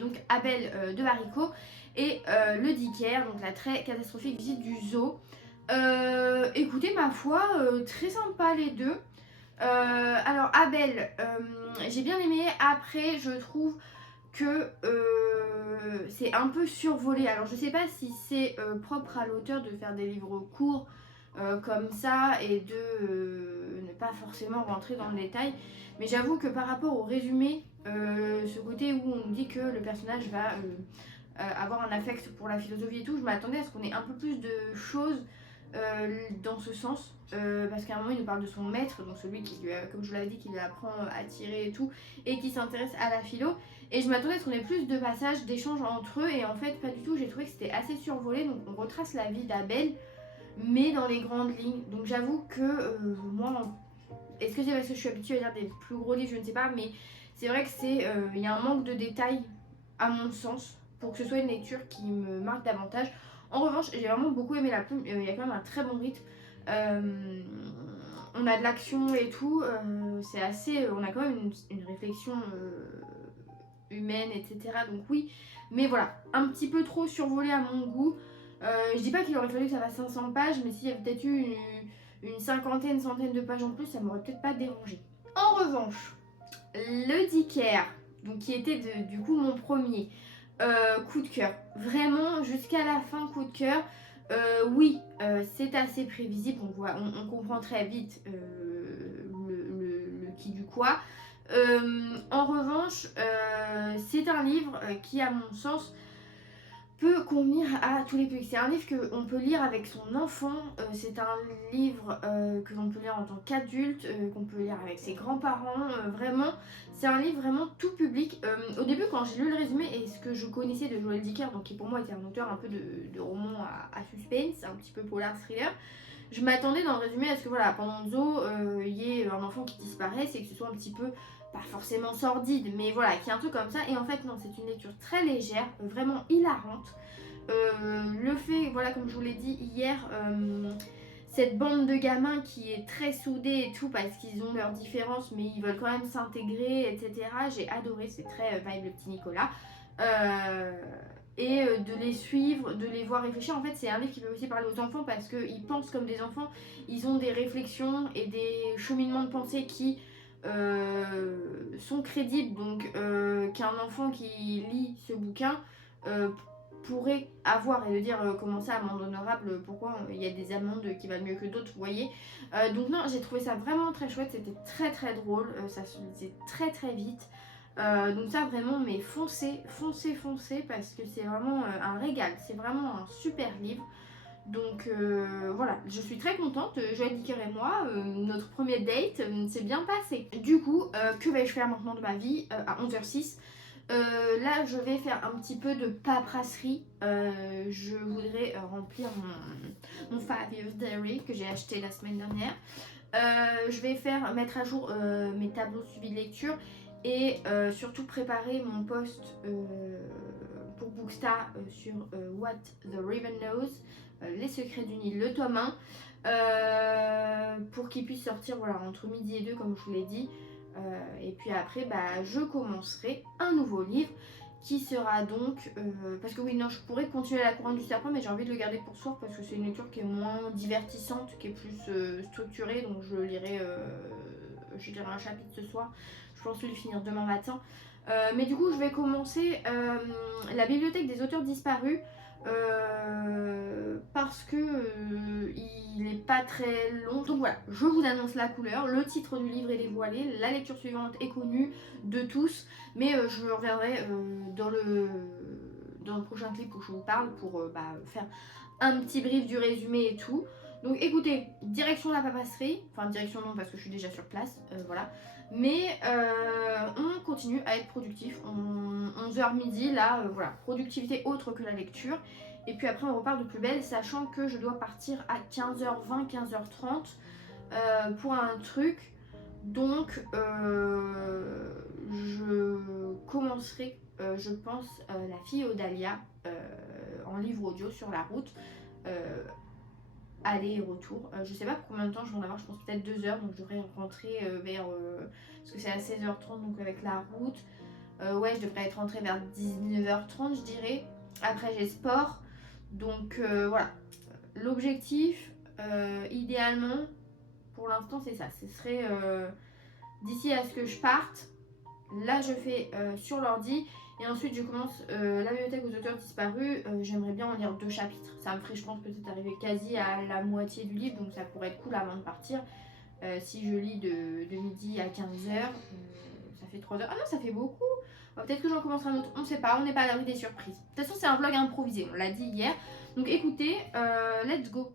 donc Abel de Barico et Le Dicker, donc la très catastrophique visite du zoo. Écoutez, ma foi, très sympa les deux. Alors Abel, j'ai bien aimé. Après, je trouve que c'est un peu survolé. Alors je sais pas si c'est propre à l'auteur de faire des livres courts comme ça et de ne pas forcément rentrer dans le détail, mais j'avoue que par rapport au résumé, ce côté où on nous dit que le personnage va avoir un affect pour la philosophie et tout, je m'attendais à ce qu'on ait un peu plus de choses dans ce sens, parce qu'à un moment il nous parle de son maître, donc celui qui lui comme je vous l'avais dit, qui lui apprend à tirer et tout, et qui s'intéresse à la philo, et je m'attendais à ce qu'on ait plus de passages, d'échanges entre eux, et en fait pas du tout. J'ai trouvé que c'était assez survolé. Donc on retrace la vie d'Abel, mais dans les grandes lignes. Donc j'avoue que moi, est-ce que c'est parce que je suis habituée à lire des plus gros livres, je ne sais pas, mais c'est vrai que il y a un manque de détails à mon sens pour que ce soit une lecture qui me marque davantage. En revanche, j'ai vraiment beaucoup aimé la plume, il y a quand même un très bon rythme. On a de l'action et tout, c'est assez, on a quand même une réflexion humaine, etc. Donc oui, mais voilà, un petit peu trop survolé à mon goût. Je dis pas qu'il aurait fallu que ça fasse 500 pages, mais s'il y avait peut-être eu une cinquantaine, centaine de pages en plus, ça m'aurait peut-être pas dérangé. En revanche, Le Dicker, donc qui était du coup mon premier coup de cœur. Vraiment, jusqu'à la fin, coup de cœur. Oui, c'est assez prévisible, on comprend très vite le qui du quoi. En revanche, c'est un livre qui, à mon sens, peut convenir à tous les publics. C'est un livre qu'on peut lire avec son enfant, c'est un livre que l'on peut lire en tant qu'adulte, qu'on peut lire avec ses grands-parents, vraiment, c'est un livre vraiment tout public. Au début, quand j'ai lu le résumé et ce que je connaissais de Joël Dicker, donc qui pour moi était un auteur un peu de roman à suspense, un petit peu polar thriller, je m'attendais dans le résumé à ce que voilà, pendant le zoo, il y ait un enfant qui disparaisse et que ce soit un petit peu, pas forcément sordide, mais voilà, qu'il y ait un truc comme ça. Et en fait non, c'est une lecture très légère, vraiment hilarante. Le fait, voilà, comme je vous l'ai dit hier, cette bande de gamins qui est très soudée et tout, parce qu'ils ont leurs différences, mais ils veulent quand même s'intégrer, etc. J'ai adoré, c'est très vibe le petit Nicolas. Et de les suivre, de les voir réfléchir. En fait, c'est un livre qui peut aussi parler aux enfants parce qu'ils pensent comme des enfants, ils ont des réflexions et des cheminements de pensée qui sont crédibles. Donc, qu'un enfant qui lit ce bouquin pourrait avoir et de dire comment ça, amende honorable, pourquoi il y a des amendes qui valent mieux que d'autres, vous voyez. Donc non, j'ai trouvé ça vraiment très chouette, c'était très très drôle, ça se faisait très très vite. Donc ça vraiment, mais foncez, foncez, foncez, parce que c'est vraiment un régal, c'est vraiment un super livre. Donc voilà, je suis très contente, Joël Dicker et moi, notre premier date s'est bien passé. Du coup, que vais-je faire maintenant de ma vie à 11h06? Là, je vais faire un petit peu de paperasserie. Je voudrais remplir mon 5 Years Diary que j'ai acheté la semaine dernière. Je vais mettre à jour mes tableaux de suivi de lecture et surtout préparer mon post pour Bookstar sur What the Raven Knows, Les Secrets du Nil, le tome 1, pour qu'il puisse sortir voilà, entre midi et 2 comme je vous l'ai dit. Et puis après, je commencerai un nouveau livre qui sera donc... parce que oui, non, je pourrais continuer La Couronne du Serpent, mais j'ai envie de le garder pour ce soir parce que c'est une lecture qui est moins divertissante, qui est plus structurée, donc je lirai un chapitre ce soir. Je pense le finir demain matin. Mais du coup, je vais commencer La Bibliothèque des auteurs disparus. Parce que il n'est pas très long. Donc voilà, je vous annonce la couleur, le titre du livre est dévoilé, la lecture suivante est connue de tous, mais je reviendrai dans le prochain clip où je vous parle pour faire un petit brief du résumé et tout. Donc écoutez, direction la paperasserie, enfin direction non parce que je suis déjà sur place, voilà. Mais on continue à être productif, 11h midi là, voilà, productivité autre que la lecture. Et puis après on repart de plus belle, sachant que je dois partir à 15h20, 15h30 pour un truc. Donc je commencerai, je pense, La fille aux dahlias en livre audio sur la route. Aller et retour. Je sais pas pour combien de temps je vais en avoir, je pense peut-être 2 heures, donc je devrais rentrer vers... parce que c'est à 16h30, donc avec la route. Ouais, je devrais être rentrée vers 19h30, je dirais. Après, j'ai sport. Donc voilà. L'objectif, idéalement, pour l'instant, c'est ça. Ce serait d'ici à ce que je parte. Là, je fais sur l'ordi. Et ensuite, je commence La Bibliothèque aux auteurs disparus. J'aimerais bien en lire 2 chapitres. Ça me ferait, je pense, peut-être arriver quasi à la moitié du livre. Donc ça pourrait être cool avant de partir. Si je lis de midi à 15h, ça fait 3 heures. Ah non, ça fait beaucoup. Peut-être que j'en commencerai un autre. On ne sait pas, on n'est pas à l'abri des surprises. De toute façon, c'est un vlog improvisé. On l'a dit hier. Donc écoutez, let's go.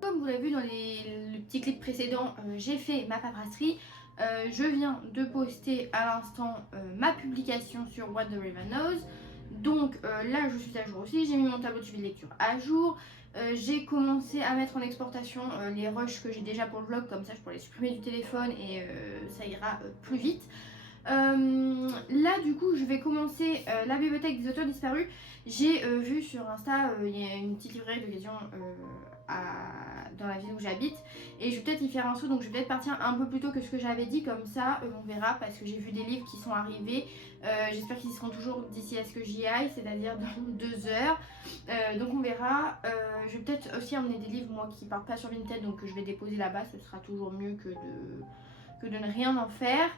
Comme vous l'avez vu dans le petit clip précédent, j'ai fait ma paperasserie. Je viens de poster à l'instant ma publication sur What the Raven Knows. Donc là je suis à jour aussi, j'ai mis mon tableau de suivi de lecture à jour. J'ai commencé à mettre en exportation les rushs que j'ai déjà pour le vlog, comme ça je pourrais les supprimer du téléphone et ça ira plus vite. Là du coup je vais commencer La Bibliothèque des auteurs disparus. J'ai vu sur Insta, il y a une petite librairie d'occasion dans la ville où j'habite et je vais peut-être y faire un saut, donc je vais peut-être partir un peu plus tôt que ce que j'avais dit, comme ça on verra, parce que j'ai vu des livres qui sont arrivés. J'espère qu'ils y seront toujours d'ici à ce que j'y aille, c'est-à-dire dans 2 heures. Donc on verra. Je vais peut-être aussi emmener des livres moi qui partent pas sur Vinted, donc que je vais déposer là-bas, ce sera toujours mieux que de ne rien en faire.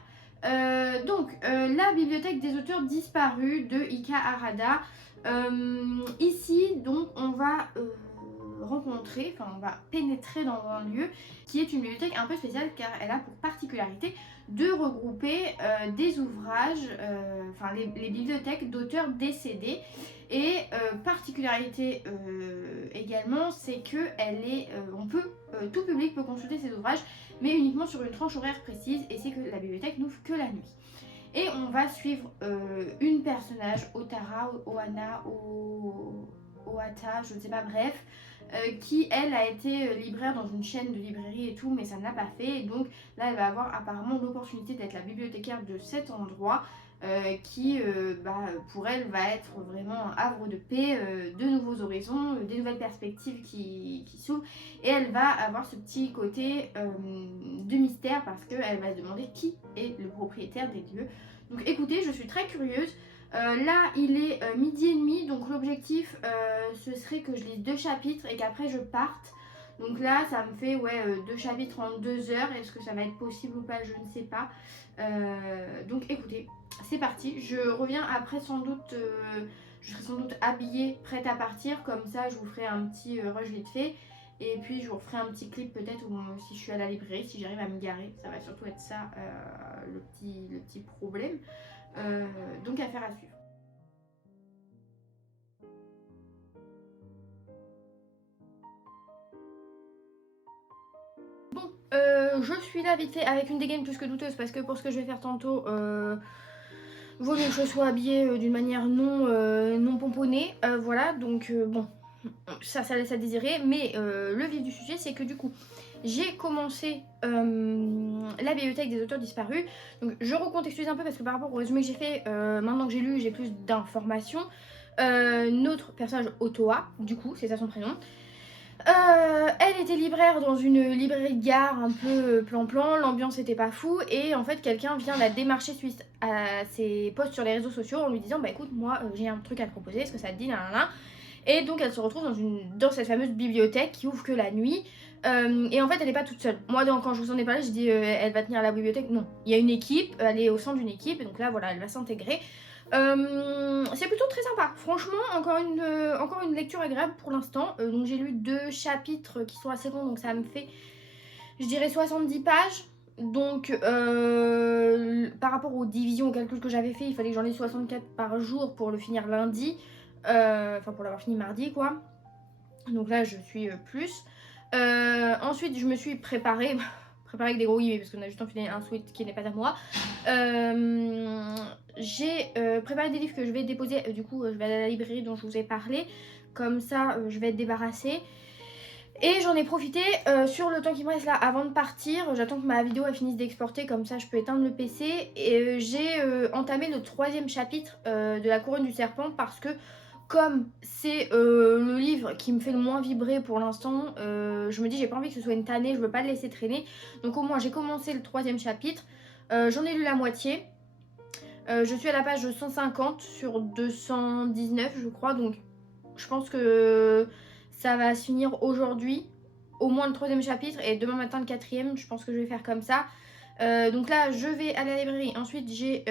Donc La Bibliothèque des auteurs disparus de Ika Harada. Ici donc on va rencontrer, enfin on va pénétrer dans un lieu qui est une bibliothèque un peu spéciale, car elle a pour particularité de regrouper des ouvrages, enfin les bibliothèques d'auteurs décédés. Et particularité également, c'est que tout public peut consulter ces ouvrages, mais uniquement sur une tranche horaire précise, et c'est que la bibliothèque n'ouvre que la nuit. Et on va suivre une personnage, Otara, Oana, Oata, je ne sais pas, bref, qui elle a été libraire dans une chaîne de librairie et tout, mais ça ne l'a pas fait. Et donc là, elle va avoir apparemment l'opportunité d'être la bibliothécaire de cet endroit. Qui pour elle va être vraiment un havre de paix, de nouveaux horizons, des nouvelles perspectives qui s'ouvrent, et elle va avoir ce petit côté de mystère parce qu'elle va se demander qui est le propriétaire des lieux. Donc écoutez, je suis très curieuse. Là il est midi et demi, donc l'objectif ce serait que je lise 2 chapitres et qu'après je parte. Donc là ça me fait 2 chapitres en 2 heures. Est-ce que ça va être possible ou pas, je ne sais pas. Donc écoutez, c'est parti. Je reviens après sans doute, je serai sans doute habillée, prête à partir. Comme ça je vous ferai un petit rush vite fait. Et puis je vous referai un petit clip peut-être si je suis à la librairie, si j'arrive à me garer. Ça va surtout être ça le petit problème. Donc affaire à suivre. Bon, je suis là vite fait avec une dégaine plus que douteuse parce que pour ce que je vais faire tantôt, vaut mieux que je sois habillée d'une manière non pomponnée. Voilà, donc bon, ça laisse à désirer. Mais le vif du sujet, c'est que du coup, j'ai commencé la bibliothèque des auteurs disparus. Donc je recontextualise un peu parce que par rapport au résumé que j'ai fait, maintenant que j'ai lu, j'ai plus d'informations. Notre personnage, Otoa, du coup, c'est ça son prénom. Elle était libraire dans une librairie de gare un peu plan-plan, l'ambiance était pas fou, et en fait quelqu'un vient la démarcher suite à ses posts sur les réseaux sociaux en lui disant bah écoute, moi j'ai un truc à te proposer, est-ce que ça te dit, nanana. Et donc elle se retrouve dans cette fameuse bibliothèque qui ouvre que la nuit. Et en fait elle n'est pas toute seule. Moi quand je vous en ai parlé, j'ai dit elle va tenir la bibliothèque. Non, il y a une équipe, elle est au sein d'une équipe, et donc là voilà, elle va s'intégrer. C'est plutôt très sympa. Franchement, encore une lecture agréable pour l'instant. Donc j'ai lu 2 chapitres qui sont assez longs, donc ça me fait, je dirais, 70 pages. Donc par rapport aux divisions, aux calculs que j'avais fait, il fallait que j'en ai 64 par jour pour le finir lundi. Enfin pour l'avoir fini mardi quoi. Donc là je suis plus. Ensuite je me suis préparée avec des gros guillemets parce qu'on a juste enfilé un sweat qui n'est pas à moi. J'ai préparé des livres que je vais déposer. Du coup je vais aller à la librairie dont je vous ai parlé. Comme ça je vais être débarrassée. Et j'en ai profité sur le temps qui me reste là avant de partir. J'attends que ma vidéo elle finisse d'exporter, comme ça je peux éteindre le PC. Et j'ai entamé le 3e chapitre de La Couronne du Serpent parce que comme c'est le livre qui me fait le moins vibrer pour l'instant, je me dis j'ai pas envie que ce soit une tannée, je veux pas le laisser traîner. Donc au moins j'ai commencé le 3e chapitre, j'en ai lu la moitié. Je suis à la page 150 sur 219 je crois, donc je pense que ça va se finir aujourd'hui, au moins le 3e chapitre, et demain matin le 4e, je pense que je vais faire comme ça. Donc là je vais à la librairie, ensuite j'ai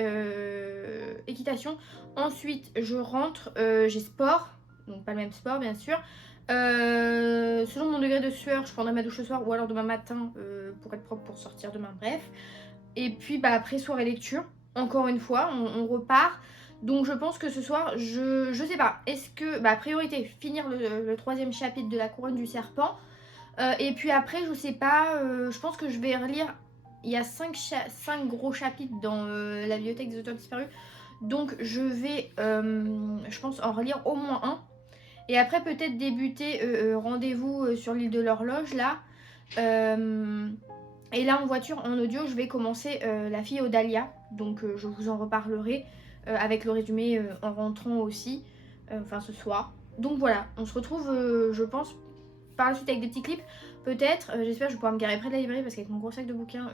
équitation, ensuite je rentre, j'ai sport, donc pas le même sport bien sûr. Selon mon degré de sueur, je prendrai ma douche ce soir ou alors demain matin pour être propre pour sortir demain, bref. Et puis après soirée lecture, encore une fois, on repart. Donc je pense que ce soir, je sais pas, est-ce que, priorité, finir le 3e chapitre de La Couronne du Serpent. Et puis après, je sais pas, je pense que je vais relire, il y a 5 gros chapitres dans la bibliothèque des auteurs disparus. Donc je vais, je pense, en relire au moins un. Et après peut-être débuter Rendez-vous sur l'île de l'horloge là. Et là en voiture, en audio, je vais commencer La fille aux dahlias. Donc je vous en reparlerai avec le résumé en rentrant aussi, enfin ce soir. Donc voilà, on se retrouve, je pense, par la suite avec des petits clips. Peut-être, j'espère que je vais pouvoir me garer près de la librairie parce qu'avec mon gros sac de bouquins,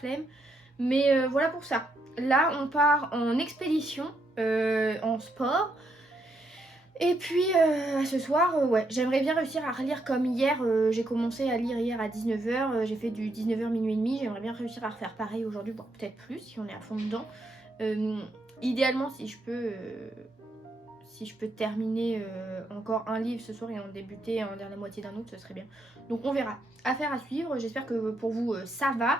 flemme. Mais voilà pour ça. Là, on part en expédition, en sport. Et puis ce soir, ouais, j'aimerais bien réussir à relire comme hier. J'ai commencé à lire hier à 19h, j'ai fait du 19h minuit et demi. J'aimerais bien réussir à refaire pareil aujourd'hui, voire peut-être plus si on est à fond dedans. Idéalement, si je peux terminer encore un livre ce soir et en débuter en lire la moitié d'un autre, ce serait bien. Donc on verra. Affaire à suivre. J'espère que pour vous ça va.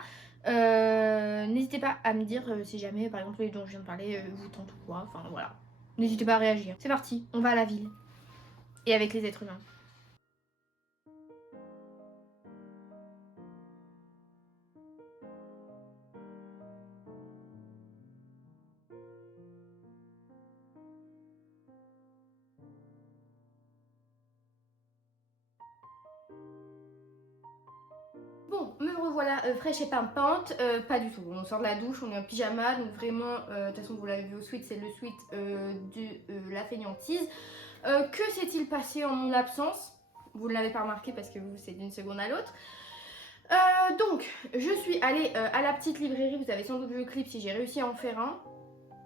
N'hésitez pas à me dire si jamais, par exemple, les dont je viens de parler vous tentent ou quoi. Enfin voilà. N'hésitez pas à réagir. C'est parti, on va à la ville. Et avec les êtres humains. Bon, me revoilà fraîche et pimpante, pas du tout, on sort de la douche, on est en pyjama, donc vraiment, de toute façon vous l'avez vu au suite, c'est le suite de la fainéantise. Que s'est-il passé en mon absence? Vous ne l'avez pas remarqué parce que vous c'est d'une seconde à l'autre. Donc, je suis allée à la petite librairie, vous avez sans doute vu le clip si j'ai réussi à en faire un.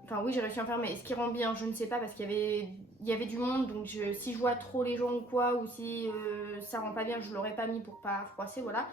Enfin oui j'ai réussi à en faire, mais ce qui rend bien je ne sais pas parce qu'il y avait du monde, donc si je vois trop les gens ou quoi, ou si ça rend pas bien, je l'aurais pas mis pour pas froisser, voilà.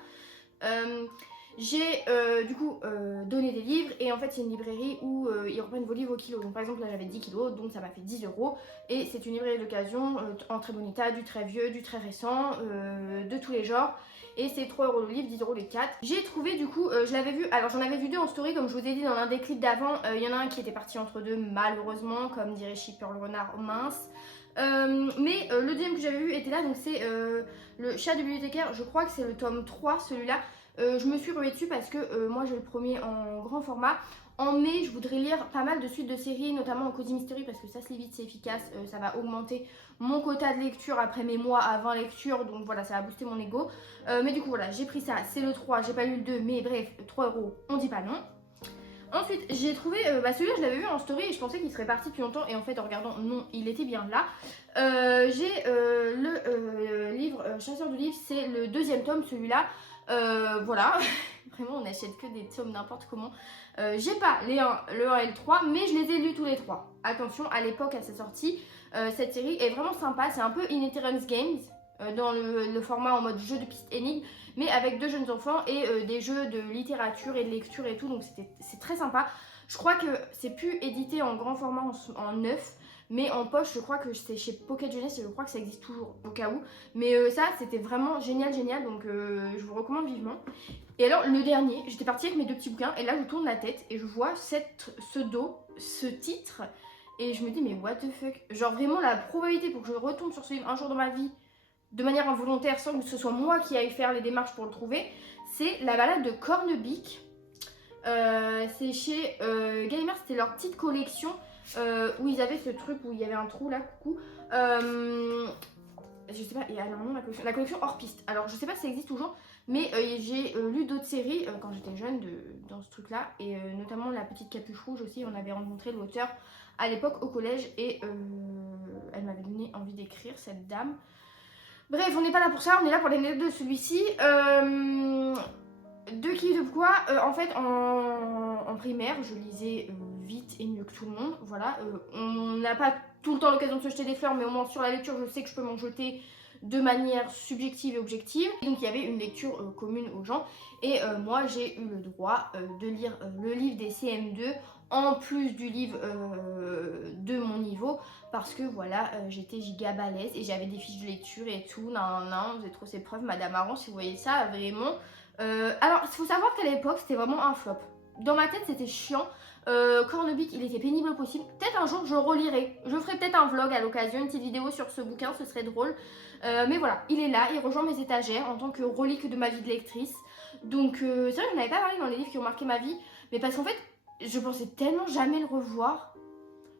J'ai du coup donné des livres et en fait c'est une librairie où ils reprennent vos livres au kilo. Donc par exemple là j'avais 10 kilos donc ça m'a fait 10 euros et c'est une librairie d'occasion en très bon état, du très vieux, du très récent, de tous les genres. Et c'est 3 euros le livre, 10 euros les 4. J'ai trouvé du coup, je l'avais vu, alors j'en avais vu 2 en story comme je vous ai dit dans l'un des clips d'avant. Il y en a un qui était parti entre deux malheureusement, comme dirait Shipper le renard mince. Mais le deuxième que j'avais vu était là, donc c'est le chat de bibliothécaire, je crois que c'est le tome 3 celui-là. Je me suis ruée dessus parce que moi j'ai le premier en grand format. En mai, je voudrais lire pas mal de suites de séries, notamment en Cozy Mystery parce que ça se lit vite, c'est efficace, ça va augmenter mon quota de lecture après mes mois à 20 lectures, donc voilà, ça va booster mon ego. Mais du coup voilà, j'ai pris ça, c'est le 3, j'ai pas lu le 2, mais bref, 3 euros, on dit pas non. Ensuite, j'ai trouvé, celui-là je l'avais vu en story et je pensais qu'il serait parti depuis longtemps et en fait en regardant, non, il était bien là. J'ai le livre Chasseur de livres, c'est le deuxième tome, celui-là. Voilà, vraiment on n'achète que des tomes n'importe comment. J'ai pas le 1 et le 3, mais je les ai lus tous les 3. Attention, à l'époque à sa sortie, cette série est vraiment sympa, c'est un peu Inheritance Games, dans le format en mode jeu de piste énigme, mais avec 2 jeunes enfants et des jeux de littérature et de lecture et tout, donc c'est très sympa. Je crois que c'est plus édité en grand format en neuf, mais en poche je crois que c'est chez Pocket Jeunesse et je crois que ça existe toujours au cas où. Mais ça c'était vraiment génial, donc je vous recommande vivement. Et alors le dernier, j'étais partie avec mes 2 petits bouquins et là je tourne la tête et je vois ce dos, ce titre et je me dis mais what the fuck. Genre vraiment la probabilité pour que je retombe sur ce livre un jour dans ma vie de manière involontaire sans que ce soit moi qui aille faire les démarches pour le trouver, c'est La balade de Cornebic. C'est chez Gallimard, c'était leur petite collection où ils avaient ce truc où il y avait un trou là, coucou. Je sais pas, il y a un nom, la collection hors piste. Alors je sais pas si ça existe toujours, mais j'ai lu d'autres séries quand j'étais jeune dans ce truc là, et notamment La petite capuche rouge aussi, on avait rencontré l'auteur à l'époque au collège et elle m'avait donné envie d'écrire, cette dame. Bref, on n'est pas là pour ça, on est là pour l'anecdote de celui-ci. 2 kilos de poids, en fait en primaire je lisais vite et mieux que tout le monde, voilà. On n'a pas tout le temps l'occasion de se jeter des fleurs, mais au moins sur la lecture je sais que je peux m'en jeter de manière subjective et objective. Donc il y avait une lecture commune aux gens et moi j'ai eu le droit de lire le livre des CM2 en plus du livre de mon niveau parce que voilà j'étais giga balèze et j'avais des fiches de lecture et tout, non, vous êtes trop ses preuves Madame Aron si vous voyez ça vraiment. Alors il faut savoir qu'à l'époque c'était vraiment un flop. Dans ma tête c'était chiant. Cornebic il était pénible au possible. Peut-être un jour je relirai. Je ferai peut-être un vlog à l'occasion, une petite vidéo sur ce bouquin, ce serait drôle. Mais voilà, il est là, il rejoint mes étagères en tant que relique de ma vie de lectrice. Donc c'est vrai que je n'avais pas parlé dans les livres qui ont marqué ma vie. Mais parce qu'en fait je pensais tellement jamais le revoir.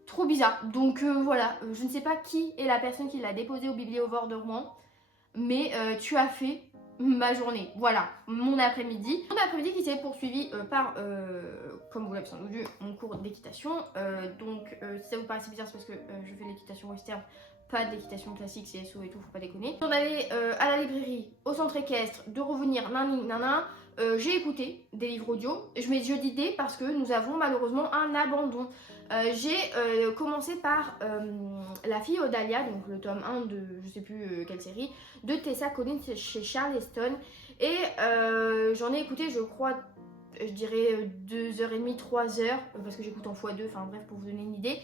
Trop bizarre. Donc voilà, je ne sais pas qui est la personne qui l'a déposé au bibliovore de Rouen. Mais tu as fait ma journée, voilà, mon après-midi. Mon après-midi qui s'est poursuivi par, comme vous l'avez sans doute vu, mon cours d'équitation. Donc si ça vous paraît bizarre, c'est parce que je fais l'équitation western, pas de l'équitation classique, CSO et tout, faut pas déconner. On allait à la librairie, au centre équestre, de revenir, nana. J'ai écouté des livres audio, je mets jeu d'idées parce que nous avons malheureusement un abandon. J'ai commencé par La fille Odalia, donc le tome 1 de je sais plus quelle série, de Tessa Collins chez Charleston. Et j'en ai écouté, je crois, je dirais 2h30, 3h, parce que j'écoute en x2, enfin bref, pour vous donner une idée.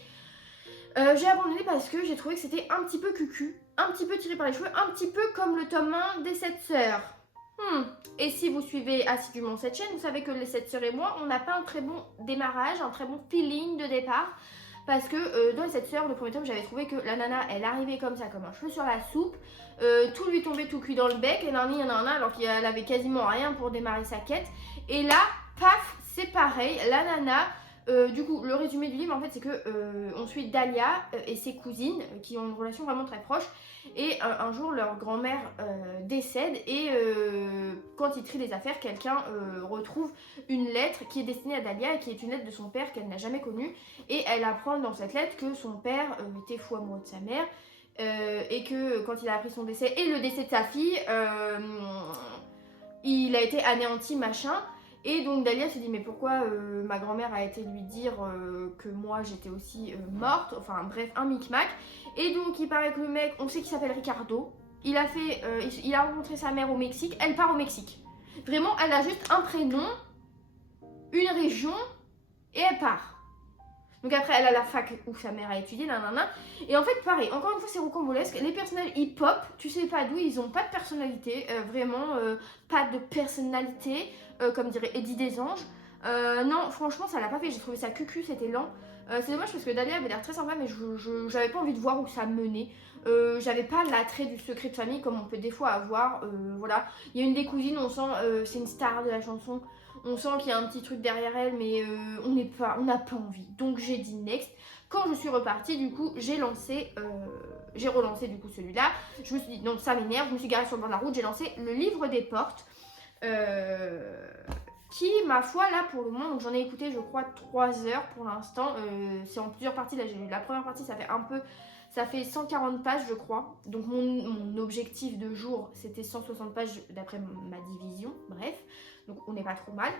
J'ai abandonné parce que j'ai trouvé que c'était un petit peu cucu, un petit peu tiré par les cheveux, un petit peu comme le tome 1 des 7 sœurs. Et si vous suivez assidûment cette chaîne, vous savez que les 7 sœurs et moi, on n'a pas un très bon démarrage, un très bon feeling de départ. Parce que dans les 7 sœurs, le premier tome, j'avais trouvé que la nana, elle arrivait comme ça, comme un cheveu sur la soupe. Tout lui tombait tout cuit dans le bec, et alors qu'elle avait quasiment rien pour démarrer sa quête. Et là, paf, c'est pareil, la nana Du coup, le résumé du livre, en fait, c'est que on suit Dahlia et ses cousines qui ont une relation vraiment très proche. Et un jour, leur grand-mère décède et quand ils trient les affaires, quelqu'un retrouve une lettre qui est destinée à Dahlia et qui est une lettre de son père qu'elle n'a jamais connue. Et elle apprend dans cette lettre que son père était fou amoureux de sa mère et que quand il a appris son décès et le décès de sa fille, il a été anéanti, machin. Et donc Dahlia se dit mais pourquoi ma grand-mère a été lui dire que moi j'étais aussi morte, enfin bref un micmac. Et donc il paraît que le mec, on sait qu'il s'appelle Ricardo, il a rencontré sa mère au Mexique, elle part au Mexique. Vraiment elle a juste un prénom, une région et elle part. Donc après, elle a la fac où sa mère a étudié, nanana. Et en fait, pareil, encore une fois, c'est rocambolesque. Les personnages, ils pop, tu sais pas d'où, ils ont pas de personnalité, vraiment pas de personnalité, comme dirait Eddie Desanges. Non, franchement, ça l'a pas fait. J'ai trouvé ça cucu, c'était lent. C'est dommage parce que Dahlia avait l'air très sympa, mais j'avais pas envie de voir où ça menait. J'avais pas l'attrait du secret de famille comme on peut des fois avoir. Voilà. Il y a une des cousines, on sent, c'est une star de la chanson. On sent qu'il y a un petit truc derrière elle, mais on n'a pas envie. Donc j'ai dit next. Quand je suis repartie, du coup, j'ai relancé du coup celui-là. Je me suis dit non, ça m'énerve. Je me suis garée sur le bord de la route. J'ai lancé le livre des portes, qui, ma foi, là pour le moment, donc j'en ai écouté, je crois, 3 heures pour l'instant. C'est en plusieurs parties. Là, j'ai lu la première partie, ça fait 140 pages, je crois. Donc mon objectif de jour, c'était 160 pages d'après ma division. Bref. Donc on n'est pas trop mal.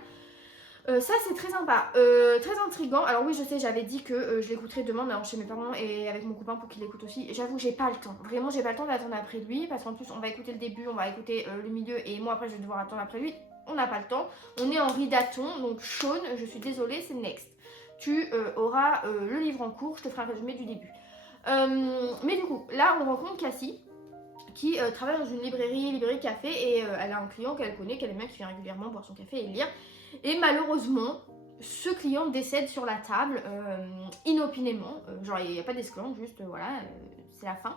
Ça c'est très sympa, très intriguant. Alors oui je sais, j'avais dit que je l'écouterais demain mais chez mes parents et avec mon copain pour qu'il l'écoute aussi. J'avoue j'ai pas le temps, vraiment j'ai pas le temps d'attendre après lui parce qu'en plus on va écouter le début, on va écouter le milieu et moi après je vais devoir attendre après lui. On n'a pas le temps, on est en ridaton donc Sean, je suis désolée, c'est next. Tu auras le livre en cours, je te ferai un résumé du début. Mais du coup là on rencontre Cassie qui travaille dans une librairie café et elle a un client qu'elle connaît, qu'elle aime bien, qui vient régulièrement boire son café et lire. Et malheureusement, ce client décède sur la table inopinément. Genre il n'y a pas d'esclandre, juste voilà, c'est la fin.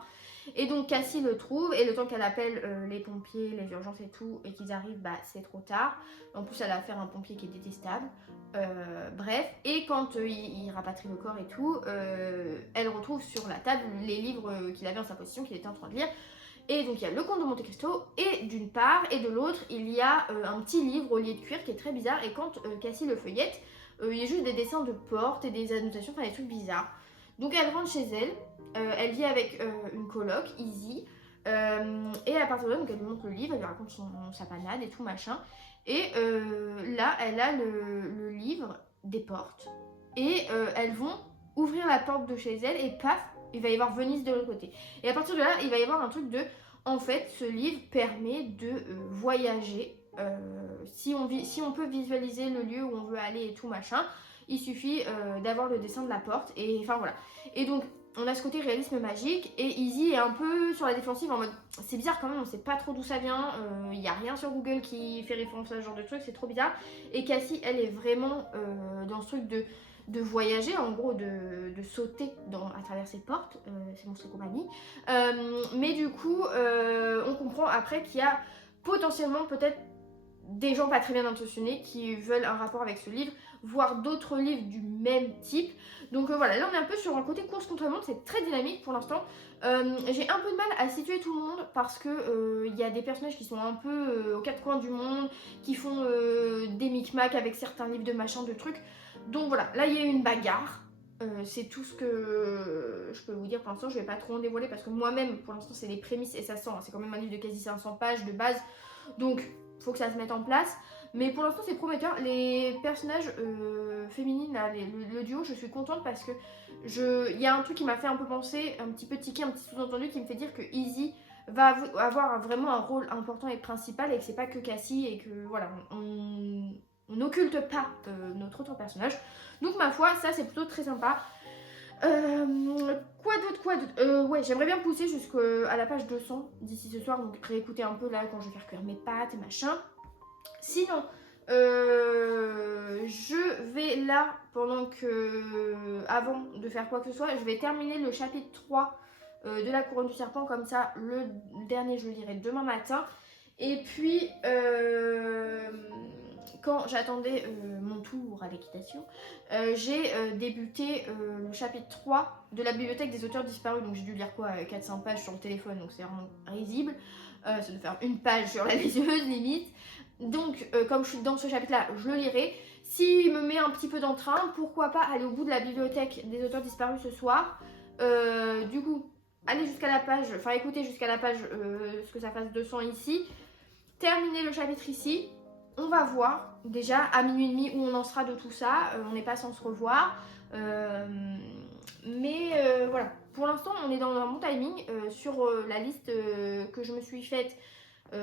Et donc Cassie le trouve et le temps qu'elle appelle les pompiers, les urgences et tout, et qu'ils arrivent, bah c'est trop tard. En plus elle a affaire à un pompier qui est détestable. Bref, et quand il rapatrie le corps et tout, elle retrouve sur la table les livres qu'il avait en sa possession, qu'il était en train de lire. Et donc il y a le comte de Monte Cristo et d'une part et de l'autre il y a un petit livre au lié de cuir qui est très bizarre et quand Cassie le feuillette, il y a juste des dessins de portes et des annotations, enfin des trucs bizarres. Donc elle rentre chez elle, elle vit avec une coloc, Izzy, et à partir de là donc elle lui montre le livre, elle lui raconte sa panade et tout machin. Et là elle a le livre des portes et elles vont ouvrir la porte de chez elle et paf, il va y avoir Venise de l'autre côté. Et à partir de là, il va y avoir un truc de... En fait, ce livre permet de voyager. Si on peut visualiser le lieu où on veut aller et tout machin, il suffit d'avoir le dessin de la porte. Et enfin voilà. Et donc, on a ce côté réalisme magique. Et Izzy est un peu sur la défensive en mode... C'est bizarre quand même, on sait pas trop d'où ça vient. Il n'y a rien sur Google qui fait référence à ce genre de truc, c'est trop bizarre. Et Cassie, elle est vraiment dans ce truc de voyager, en gros de sauter à travers ces portes, c'est Monstres et compagnie. Mais du coup, on comprend après qu'il y a potentiellement peut-être des gens pas très bien intentionnés qui veulent un rapport avec ce livre, voire d'autres livres du même type. Donc voilà, là on est un peu sur un côté course contre le monde, c'est très dynamique pour l'instant. J'ai un peu de mal à situer tout le monde parce que il y a des personnages qui sont un peu aux quatre coins du monde, qui font des micmacs avec certains livres de machin, de trucs. Donc voilà, là il y a eu une bagarre. C'est tout ce que je peux vous dire pour l'instant. Je vais pas trop en dévoiler parce que moi-même, pour l'instant, c'est les prémices et ça sent. C'est quand même un livre de quasi 500 pages de base. Donc, faut que ça se mette en place. Mais pour l'instant, c'est prometteur. Les personnages féminines, là, le duo, je suis contente parce que il y a un truc qui m'a fait un peu penser, un petit peu tiquer, un petit sous-entendu qui me fait dire que Izzy va avoir vraiment un rôle important et principal et que c'est pas que Cassie et que voilà, on n'occulte pas notre autre personnage. Donc ma foi, ça c'est plutôt très sympa. Quoi d'autre ouais, j'aimerais bien pousser jusqu'à la page 200 d'ici ce soir, donc réécouter un peu là quand je vais faire cuire mes pâtes et machin. Sinon, je vais là, avant de faire quoi que ce soit, je vais terminer le chapitre 3 de la couronne du serpent, comme ça le dernier je le lirai demain matin. Et puis quand j'attendais mon tour à l'équitation, j'ai débuté le chapitre 3 de la bibliothèque des auteurs disparus. Donc j'ai dû lire quoi, 400 pages sur le téléphone, donc c'est vraiment risible. Ça doit faire une page sur la liseuse limite. Donc comme je suis dans ce chapitre là, je le lirai. S'il me met un petit peu d'entrain, pourquoi pas aller au bout de la bibliothèque des auteurs disparus ce soir. Du coup, aller jusqu'à la page, enfin écouter jusqu'à la page, ce que ça fasse 200 ici. Terminer le chapitre ici. On va voir déjà à minuit et demi où on en sera de tout ça. On n'est pas sans se revoir. Mais voilà, pour l'instant on est dans un bon timing. Sur la liste que je me suis faite,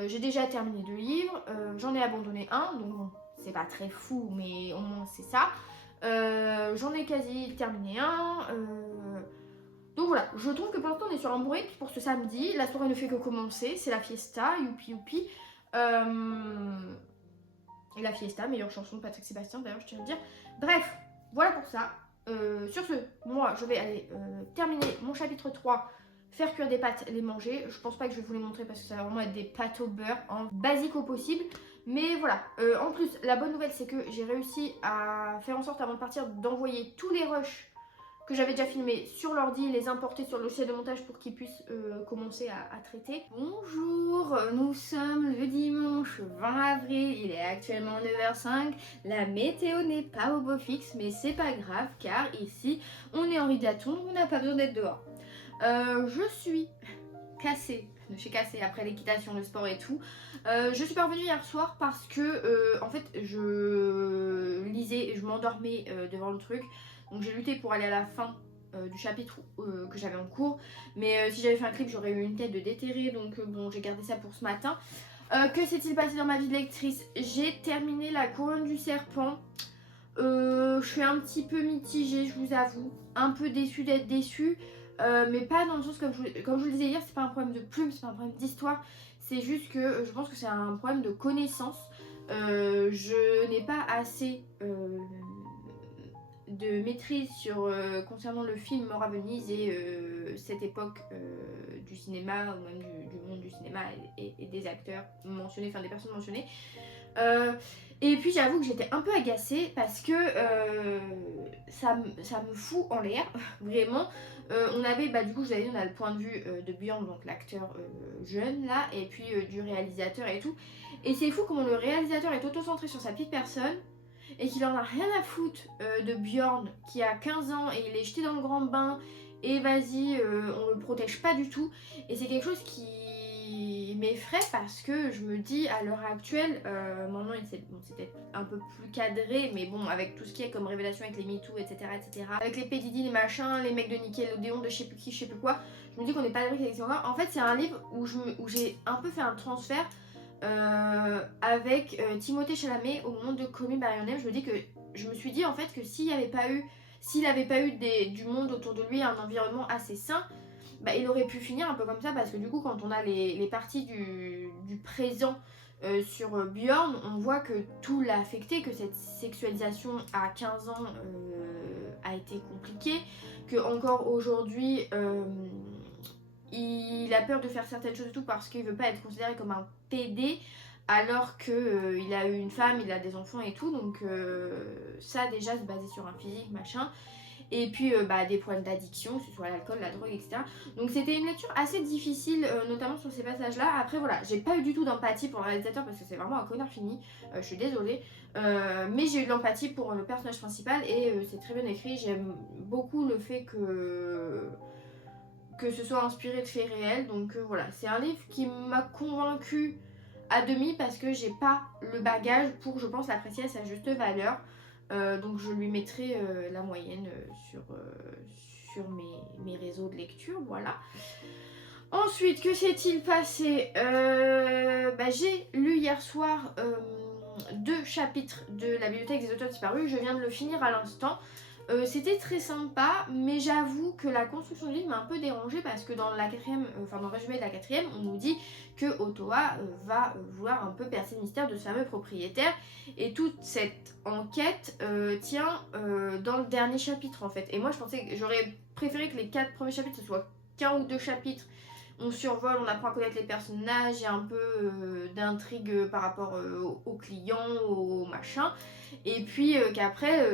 j'ai déjà terminé 2 livres. J'en ai abandonné un, donc bon, c'est pas très fou, mais au moins c'est ça. J'en ai quasi terminé un. Donc voilà, je trouve que pour l'instant on est sur un bon rythme pour ce samedi. La soirée ne fait que commencer, c'est la fiesta, youpi youpi. Et la fiesta, meilleure chanson de Patrick Sébastien d'ailleurs, je tiens à le dire. Bref, voilà pour ça. Sur ce, moi je vais aller terminer mon chapitre 3, faire cuire des pâtes, les manger. Je pense pas que je vais vous les montrer parce que ça va vraiment être des pâtes au beurre, hein, basique au possible. Mais voilà, en plus la bonne nouvelle c'est que j'ai réussi à faire en sorte avant de partir d'envoyer tous les rushs que j'avais déjà filmé sur l'ordi, les importer sur le logiciel de montage pour qu'ils puissent commencer à traiter. Bonjour, nous sommes le dimanche 20 avril, il est actuellement 9h05. La météo n'est pas au beau fixe, mais c'est pas grave car ici on est en rideaton, on n'a pas besoin d'être dehors. Je suis cassée, je suis cassée après l'équitation, le sport et tout. Je suis pas revenue hier soir parce que en fait je lisais et je m'endormais devant le truc. Donc j'ai lutté pour aller à la fin du chapitre que j'avais en cours. Mais si j'avais fait un clip, j'aurais eu une tête de déterré. Donc bon, j'ai gardé ça pour ce matin. Que s'est-il passé dans ma vie de lectrice? J'ai terminé La Couronne du Serpent. Je suis un petit peu mitigée, je vous avoue. Un peu déçue d'être déçue. Mais pas dans le sens, comme je vous le disais hier, c'est pas un problème de plume, c'est pas un problème d'histoire. C'est juste que je pense que c'est un problème de connaissance. Je n'ai pas assez de maîtrise sur concernant le film Mort à Venise et cette époque du cinéma ou même du monde du cinéma et des acteurs mentionnés, enfin des personnes mentionnées. Et puis j'avoue que j'étais un peu agacée parce que ça me fout en l'air, vraiment. On avait, du coup je vous avais dit, on a le point de vue de Björn, donc l'acteur jeune là, et puis du réalisateur et tout. Et c'est fou comment le réalisateur est auto-centré sur sa petite personne et qu'il en a rien à foutre de Björn qui a 15 ans et il est jeté dans le grand bain et vas-y, on le protège pas du tout. Et c'est quelque chose qui m'effraie parce que je me dis à l'heure actuelle, maintenant c'est peut-être un peu plus cadré, mais bon, avec tout ce qu'il y a comme révélation avec les MeToo, etc., avec les P. Diddy, les machins, les mecs de Nickelodeon, de je sais plus qui, je sais plus quoi, je me dis qu'on n'est pas à l'abri encore. En fait, c'est un livre où j'ai un peu fait un transfert avec Timothée Chalamet au moment de Call Me By Your Name. Je me suis dit en fait que s'il n'avait pas eu du monde autour de lui, un environnement assez sain, il aurait pu finir un peu comme ça, parce que du coup quand on a les parties du présent sur Björn, on voit que tout l'a affecté, que cette sexualisation à 15 ans a été compliquée, que encore aujourd'hui il a peur de faire certaines choses et tout parce qu'il veut pas être considéré comme un PD alors que il a eu une femme, il a des enfants et tout, donc ça déjà se baser sur un physique machin. Et puis des problèmes d'addiction, que ce soit l'alcool, la drogue, etc. Donc c'était une lecture assez difficile, notamment sur ces passages-là. Après voilà, j'ai pas eu du tout d'empathie pour le réalisateur parce que c'est vraiment un connard fini, je suis désolée. Mais j'ai eu de l'empathie pour le personnage principal et c'est très bien écrit. J'aime beaucoup le fait que ce soit inspiré de faits réels. Donc voilà, c'est un livre qui m'a convaincue à demi parce que j'ai pas le bagage pour, je pense, l'apprécier à sa juste valeur. Donc je lui mettrai la moyenne sur mes réseaux de lecture, voilà. Ensuite, que s'est-il passé? J'ai lu hier soir 2 chapitres de la bibliothèque des auteurs disparus. Je viens de le finir à l'instant. C'était très sympa, mais j'avoue que la construction du livre m'a un peu dérangée parce que dans le résumé de la 4e, on nous dit que Otoa va vouloir un peu percer le mystère de ce fameux propriétaire, et toute cette enquête tient dans le dernier chapitre en fait. Et moi je pensais que j'aurais préféré que les 4 premiers chapitres ce soit qu'un ou 2 chapitres On survole, on apprend à connaître les personnages, il y a un peu d'intrigue par rapport aux clients, aux machins. Et puis qu'après,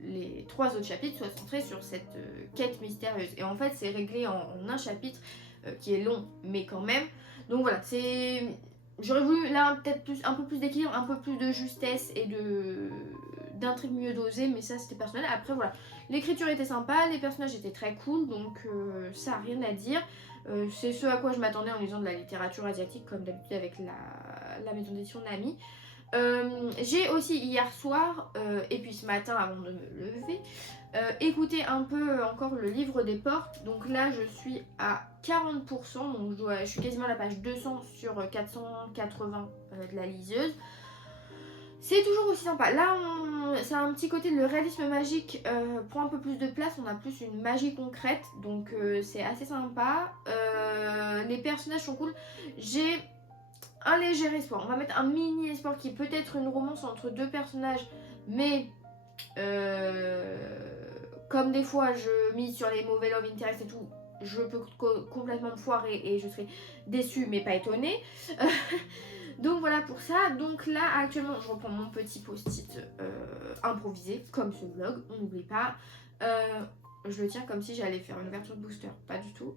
les 3 autres chapitres soient centrés sur cette quête mystérieuse. Et en fait, c'est réglé en un chapitre qui est long, mais quand même. Donc voilà, c'est... J'aurais voulu là peut-être un peu plus d'équilibre, un peu plus de justesse et d'intrigue mieux dosée, mais ça c'était personnel. Après voilà, l'écriture était sympa, les personnages étaient très cool, donc ça a rien à dire. C'est ce à quoi je m'attendais en lisant de la littérature asiatique, comme d'habitude avec la maison d'édition Nami. J'ai aussi hier soir, et puis ce matin avant de me lever, écouté un peu encore le livre des portes. Donc là je suis à 40%, donc je suis quasiment à la page 200 sur 480 de la liseuse. C'est toujours aussi sympa. Là, c'est un petit côté, le réalisme magique prend un peu plus de place. On a plus une magie concrète, donc c'est assez sympa. Les personnages sont cool. J'ai un léger espoir. On va mettre un mini espoir qui est peut-être une romance entre 2 personnages, mais comme des fois je mise sur les mauvais love interest et tout, je peux complètement me foirer et je serai déçue mais pas étonnée. Donc voilà pour ça. Donc là actuellement je reprends mon petit post-it improvisé comme ce vlog, on n'oublie pas. Je le tiens comme si j'allais faire une ouverture de booster, pas du tout.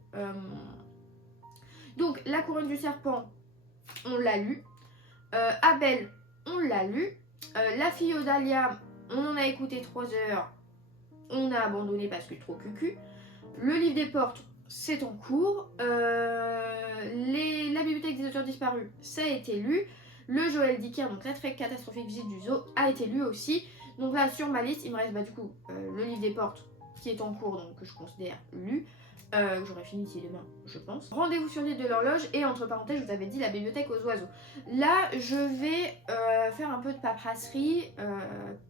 Donc la couronne du serpent, on l'a lu. Abel, on l'a lu. La fille Odalia, on en a écouté 3 heures. On a abandonné parce que trop cucu. Le livre des portes, c'est en cours. La bibliothèque des auteurs disparus, ça a été lu. Le Joël Dicker, donc la très catastrophique visite du zoo, a été lu aussi. Donc là, sur ma liste, il me reste du coup le livre des portes qui est en cours, donc que je considère lu. J'aurai fini d'ici demain, je pense. Rendez-vous sur l'île de l'horloge et entre parenthèses, je vous avais dit la bibliothèque aux oiseaux. Là, je vais faire un peu de paperasserie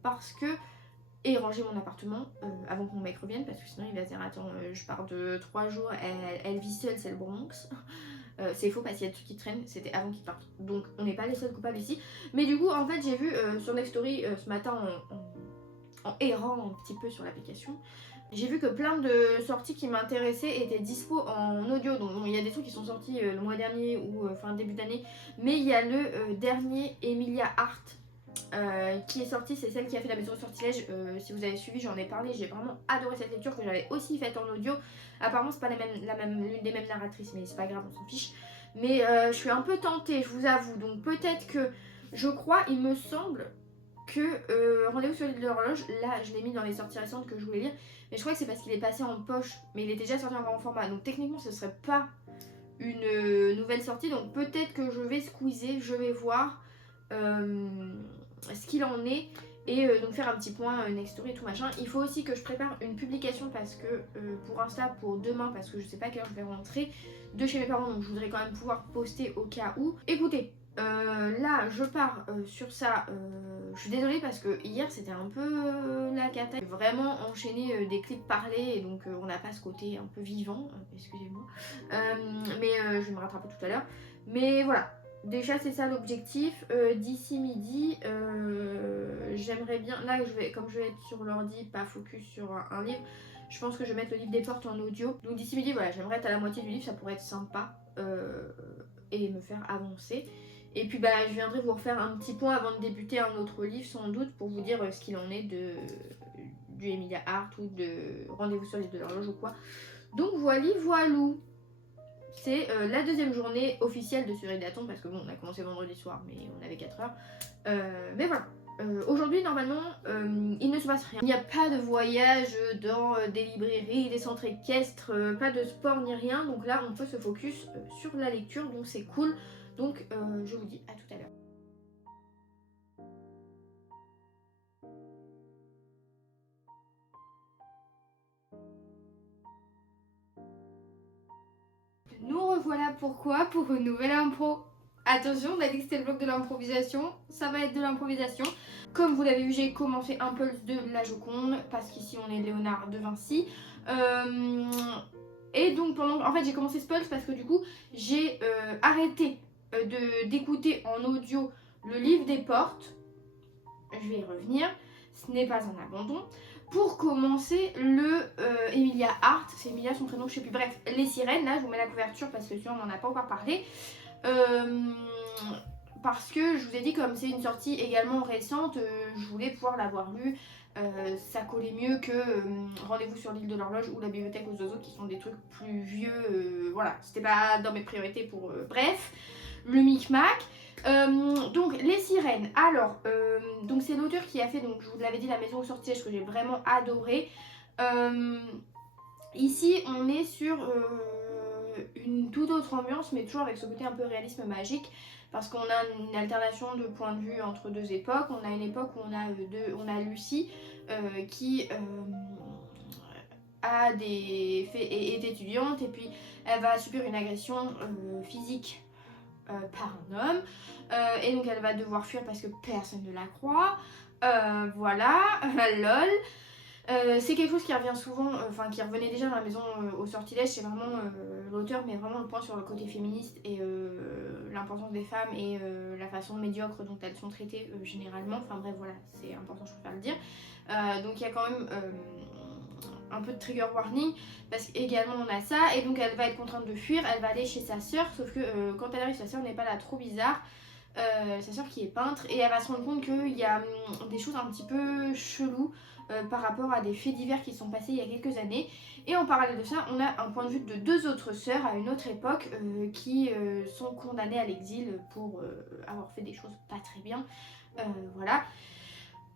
parce que... et ranger mon appartement avant que mon mec revienne parce que sinon il va se dire attends je pars de 3 jours, elle vit seule, c'est le Bronx. C'est faux parce qu'il y a des trucs qui traînent, c'était avant qu'il parte. Donc on n'est pas les seuls coupables ici. Mais du coup en fait j'ai vu sur Next Story ce matin en errant un petit peu sur l'application, j'ai vu que plein de sorties qui m'intéressaient étaient dispo en audio. Donc bon, il y a des trucs qui sont sortis le mois dernier ou fin début d'année, mais il y a le dernier Emilia Hart qui est sortie, c'est celle qui a fait la maison de sortilège. Si vous avez suivi, j'en ai parlé, j'ai vraiment adoré cette lecture que j'avais aussi faite en audio. Apparemment c'est pas l'une des mêmes narratrices, mais c'est pas grave, on s'en fiche. Mais je suis un peu tentée, je vous avoue, donc peut-être que, je crois, il me semble que Rendez-vous sur l'île de l'horloge, là je l'ai mis dans les sorties récentes que je voulais lire, mais je crois que c'est parce qu'il est passé en poche, mais il était déjà sorti en grand format, donc techniquement ce serait pas une nouvelle sortie, donc peut-être que je vais squeezer, je vais voir ce qu'il en est et donc faire un petit point Next Story et tout machin. Il faut aussi que je prépare une publication parce que pour Insta pour demain, parce que je sais pas à quelle heure je vais rentrer de chez mes parents, donc je voudrais quand même pouvoir poster au cas où. Écoutez, là je pars sur ça. Je suis désolée parce que hier c'était un peu la cata. J'ai vraiment enchaîné des clips parlés et donc on n'a pas ce côté un peu vivant, excusez-moi. Mais je vais me rattraper tout à l'heure. Mais voilà. Déjà c'est ça l'objectif, d'ici midi j'aimerais bien, là comme je vais être sur l'ordi, pas focus sur un livre, je pense que je vais mettre le livre des portes en audio. Donc d'ici midi voilà, j'aimerais être à la moitié du livre, ça pourrait être sympa et me faire avancer. Et puis bah je viendrai vous refaire un petit point avant de débuter un autre livre sans doute pour vous dire ce qu'il en est du Emilia Hart ou de Rendez-vous sur l'île de l'horloge ou quoi. Donc voilou. C'est la deuxième journée officielle de Suridaton parce que bon on a commencé vendredi soir mais on avait 4 heures. Mais voilà. Aujourd'hui normalement il ne se passe rien. Il n'y a pas de voyage dans des librairies, des centres équestres, pas de sport ni rien. Donc là on peut se focus sur la lecture donc c'est cool. Donc je vous dis à tout à l'heure. Nous revoilà pourquoi pour une nouvelle impro. Attention, on a dit que c'était le bloc de l'improvisation, ça va être de l'improvisation. Comme vous l'avez vu, j'ai commencé Impulse de la Joconde, parce qu'ici on est Léonard de Vinci. Et donc en fait j'ai commencé Spulse parce que du coup j'ai arrêté d'écouter en audio le livre des portes. Je vais y revenir, ce n'est pas un abandon. pour commencer, le Emilia Hart, c'est Emilia son prénom, je sais plus, bref, Les Sirènes, là je vous mets la couverture parce que sinon on n'en a pas encore parlé. Parce que je vous ai dit, comme c'est une sortie également récente, je voulais pouvoir l'avoir lu. Ça collait mieux que Rendez-vous sur l'île de l'horloge ou La bibliothèque aux oiseaux, qui sont des trucs plus vieux. Voilà, c'était pas dans mes priorités pour. Bref, le Micmac. Donc les sirènes. Alors, donc c'est l'auteur qui a fait, donc je vous l'avais dit, La maison au sortilège, que j'ai vraiment adoré. Ici, on est sur une toute autre ambiance, mais toujours avec ce côté un peu réalisme magique, parce qu'on a une alternation de points de vue entre deux époques. On a une époque où on a Lucie qui est étudiante, et puis elle va subir une agression physique par un homme, et donc elle va devoir fuir parce que personne ne la croit. Voilà, lol. C'est quelque chose qui revient souvent, enfin qui revenait déjà dans La maison au sortilège. C'est vraiment l'auteur met vraiment le point sur le côté féministe et l'importance des femmes et la façon médiocre dont elles sont traitées généralement. Enfin bref, voilà, c'est important, je préfère le dire. Donc il y a quand même un peu de trigger warning, parce qu'également on a ça, et donc elle va être contrainte de fuir. Elle va aller chez sa sœur, sauf que quand elle arrive, sa sœur n'est pas là trop bizarre. Sa sœur qui est peintre, et elle va se rendre compte qu'il y a des choses un petit peu cheloues par rapport à des faits divers qui sont passés il y a quelques années. Et en parallèle de ça, on a un point de vue de deux autres sœurs à une autre époque qui sont condamnées à l'exil pour avoir fait des choses pas très bien. Voilà.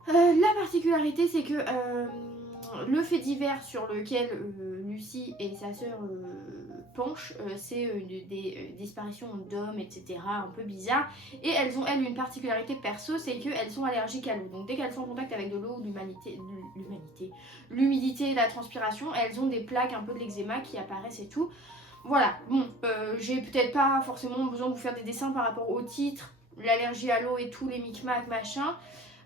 La particularité, c'est que le fait divers sur lequel Lucie et sa sœur penchent, c'est des disparitions d'hommes, etc., un peu bizarres. Et elles ont, elles, une particularité perso, c'est qu'elles sont allergiques à l'eau. Donc dès qu'elles sont en contact avec de l'eau, l'humidité, la transpiration, elles ont des plaques, un peu de l'eczéma qui apparaissent et tout. Voilà, bon, j'ai peut-être pas forcément besoin de vous faire des dessins par rapport au titre, l'allergie à l'eau et tout, les micmacs, machin.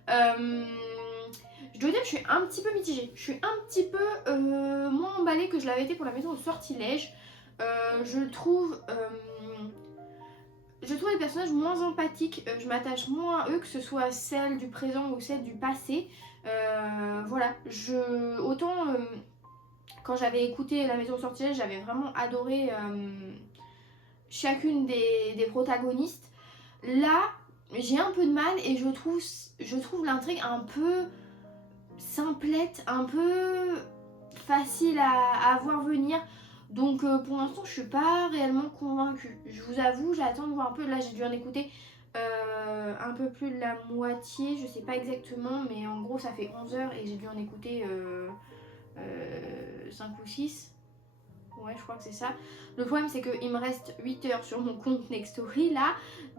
Je dois dire que je suis un petit peu mitigée. Je suis un petit peu moins emballée que je l'avais été pour La maison au sortilège. Je trouve les personnages moins empathiques. Je m'attache moins à eux, que ce soit celle du présent ou celle du passé. Voilà. Autant quand j'avais écouté La maison au sortilège, j'avais vraiment adoré chacune des protagonistes. Là, j'ai un peu de mal, et je trouve l'intrigue un peu simplette, un peu facile à voir venir. Donc pour l'instant, je suis pas réellement convaincue. Je vous avoue, j'attends de voir un peu. Là, j'ai dû en écouter un peu plus de la moitié, je sais pas exactement, mais en gros, ça fait 11 heures et j'ai dû en écouter 5 ou 6. Ouais, je crois que c'est ça. Le problème, c'est qu'il me reste 8 heures sur mon compte Nextory là.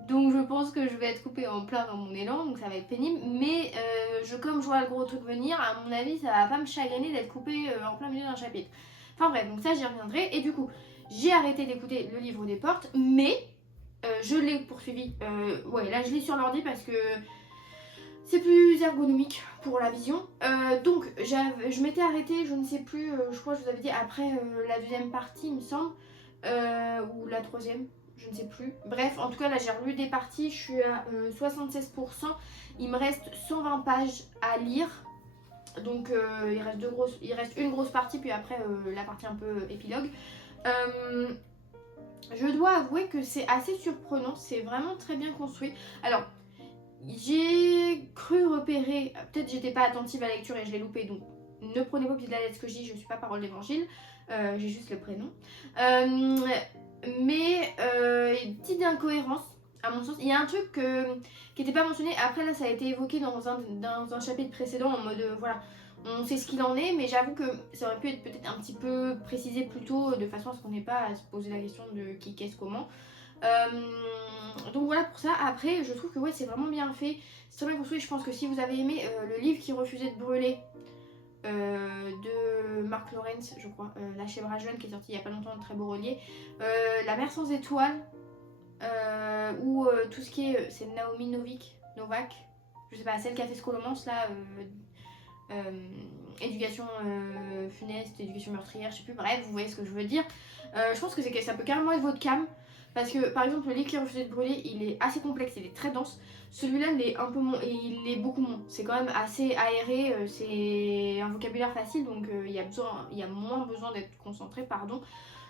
Donc je pense que je vais être coupée en plein dans mon élan. Donc ça va être pénible. Mais comme je vois le gros truc venir, à mon avis, ça va pas me chagriner d'être coupée en plein milieu d'un chapitre. Enfin bref, donc ça j'y reviendrai. Et du coup, j'ai arrêté d'écouter le livre des portes. Mais je l'ai poursuivi. Ouais, là je l'ai sur l'ordi parce que c'est plus ergonomique pour la vision. Donc je m'étais arrêtée, je ne sais plus, je crois que je vous avais dit après la deuxième partie, il me semble, ou la troisième, je ne sais plus. Bref, en tout cas là j'ai relu des parties, je suis à 76%, il me reste 120 pages à lire. Donc il reste une grosse partie, puis après la partie un peu épilogue. Je dois avouer que c'est assez surprenant, c'est vraiment très bien construit. Alors, j'ai cru repérer, peut-être j'étais pas attentive à la lecture et je l'ai loupé, donc ne prenez pas au pied de la lettre ce que je dis, je suis pas parole d'évangile, j'ai juste le prénom. Mais une petite incohérence, à mon sens. Il y a un truc qui n'était pas mentionné, après là ça a été évoqué dans un chapitre précédent en mode voilà, on sait ce qu'il en est, mais j'avoue que ça aurait pu être peut-être un petit peu précisé plus tôt, de façon à ce qu'on n'ait pas à se poser la question de qui, qu'est-ce, comment. Donc voilà pour ça. Après je trouve que ouais, c'est vraiment bien fait, c'est très bien construit. Je pense que si vous avez aimé le livre qui refusait de brûler de Mark Lawrence, je crois, La chèvre à jeune, qui est sorti il y a pas longtemps, de très beau relié, La mer sans étoiles, ou tout ce qui est, c'est Naomi Novak, je sais pas, celle qui a fait Scholomance là, éducation funeste, éducation meurtrière, je sais plus, bref, vous voyez ce que je veux dire. Je pense que ça peut carrément être votre cam. Parce que par exemple le livre qui refusait de brûler, il est assez complexe, il est très dense. Celui-là il est un peu moins, et il est beaucoup moins. C'est quand même assez aéré, c'est un vocabulaire facile, donc il y a moins besoin d'être concentré, pardon.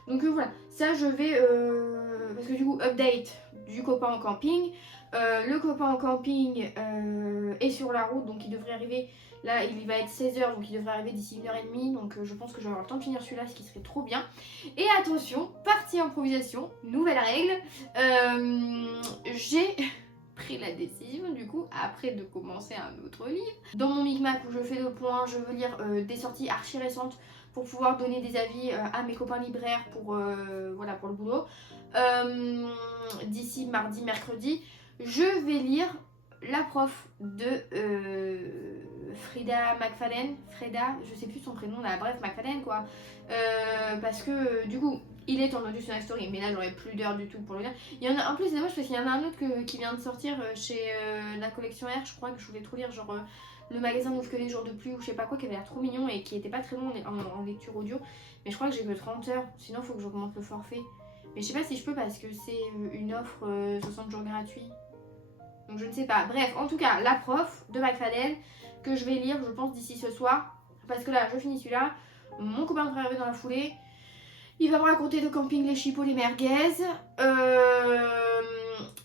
Donc voilà, ça je vais, parce que du coup update du copain en camping. Le copain en camping est sur la route, donc il devrait arriver. Là, il va être 16h, donc il devrait arriver d'ici 1h30. Donc je pense que je vais avoir le temps de finir celui-là, ce qui serait trop bien. Et attention, partie improvisation, nouvelle règle. J'ai pris la décision, du coup, après de commencer un autre livre. Dans mon Micmac où je fais le point, je veux lire des sorties archi récentes pour pouvoir donner des avis à mes copains libraires pour, voilà, pour le boulot. D'ici mardi, mercredi, je vais lire La prof de Frida McFadden. Freda, je sais plus son prénom là, bref, McFadden quoi. Parce que du coup, il est en audio sur la story, mais là j'aurais plus d'heures du tout pour le lire. Il y en a en plus, c'est dommage parce qu'il y en a un autre qui vient de sortir chez la collection R, je crois que je voulais trop lire, genre le magasin n'ouvre que les jours de pluie ou je sais pas quoi, qui avait l'air trop mignon et qui était pas très long en lecture audio. Mais je crois que j'ai que 30 heures, sinon il faut que j'augmente le forfait. Mais je sais pas si je peux parce que c'est une offre 60 jours gratuits. Donc je ne sais pas. Bref, en tout cas, La prof de McFadden que je vais lire, je pense, d'ici ce soir. Parce que là, je finis celui-là. Mon copain devrait arriver dans la foulée. Il va me raconter le camping, les chipots, les merguez.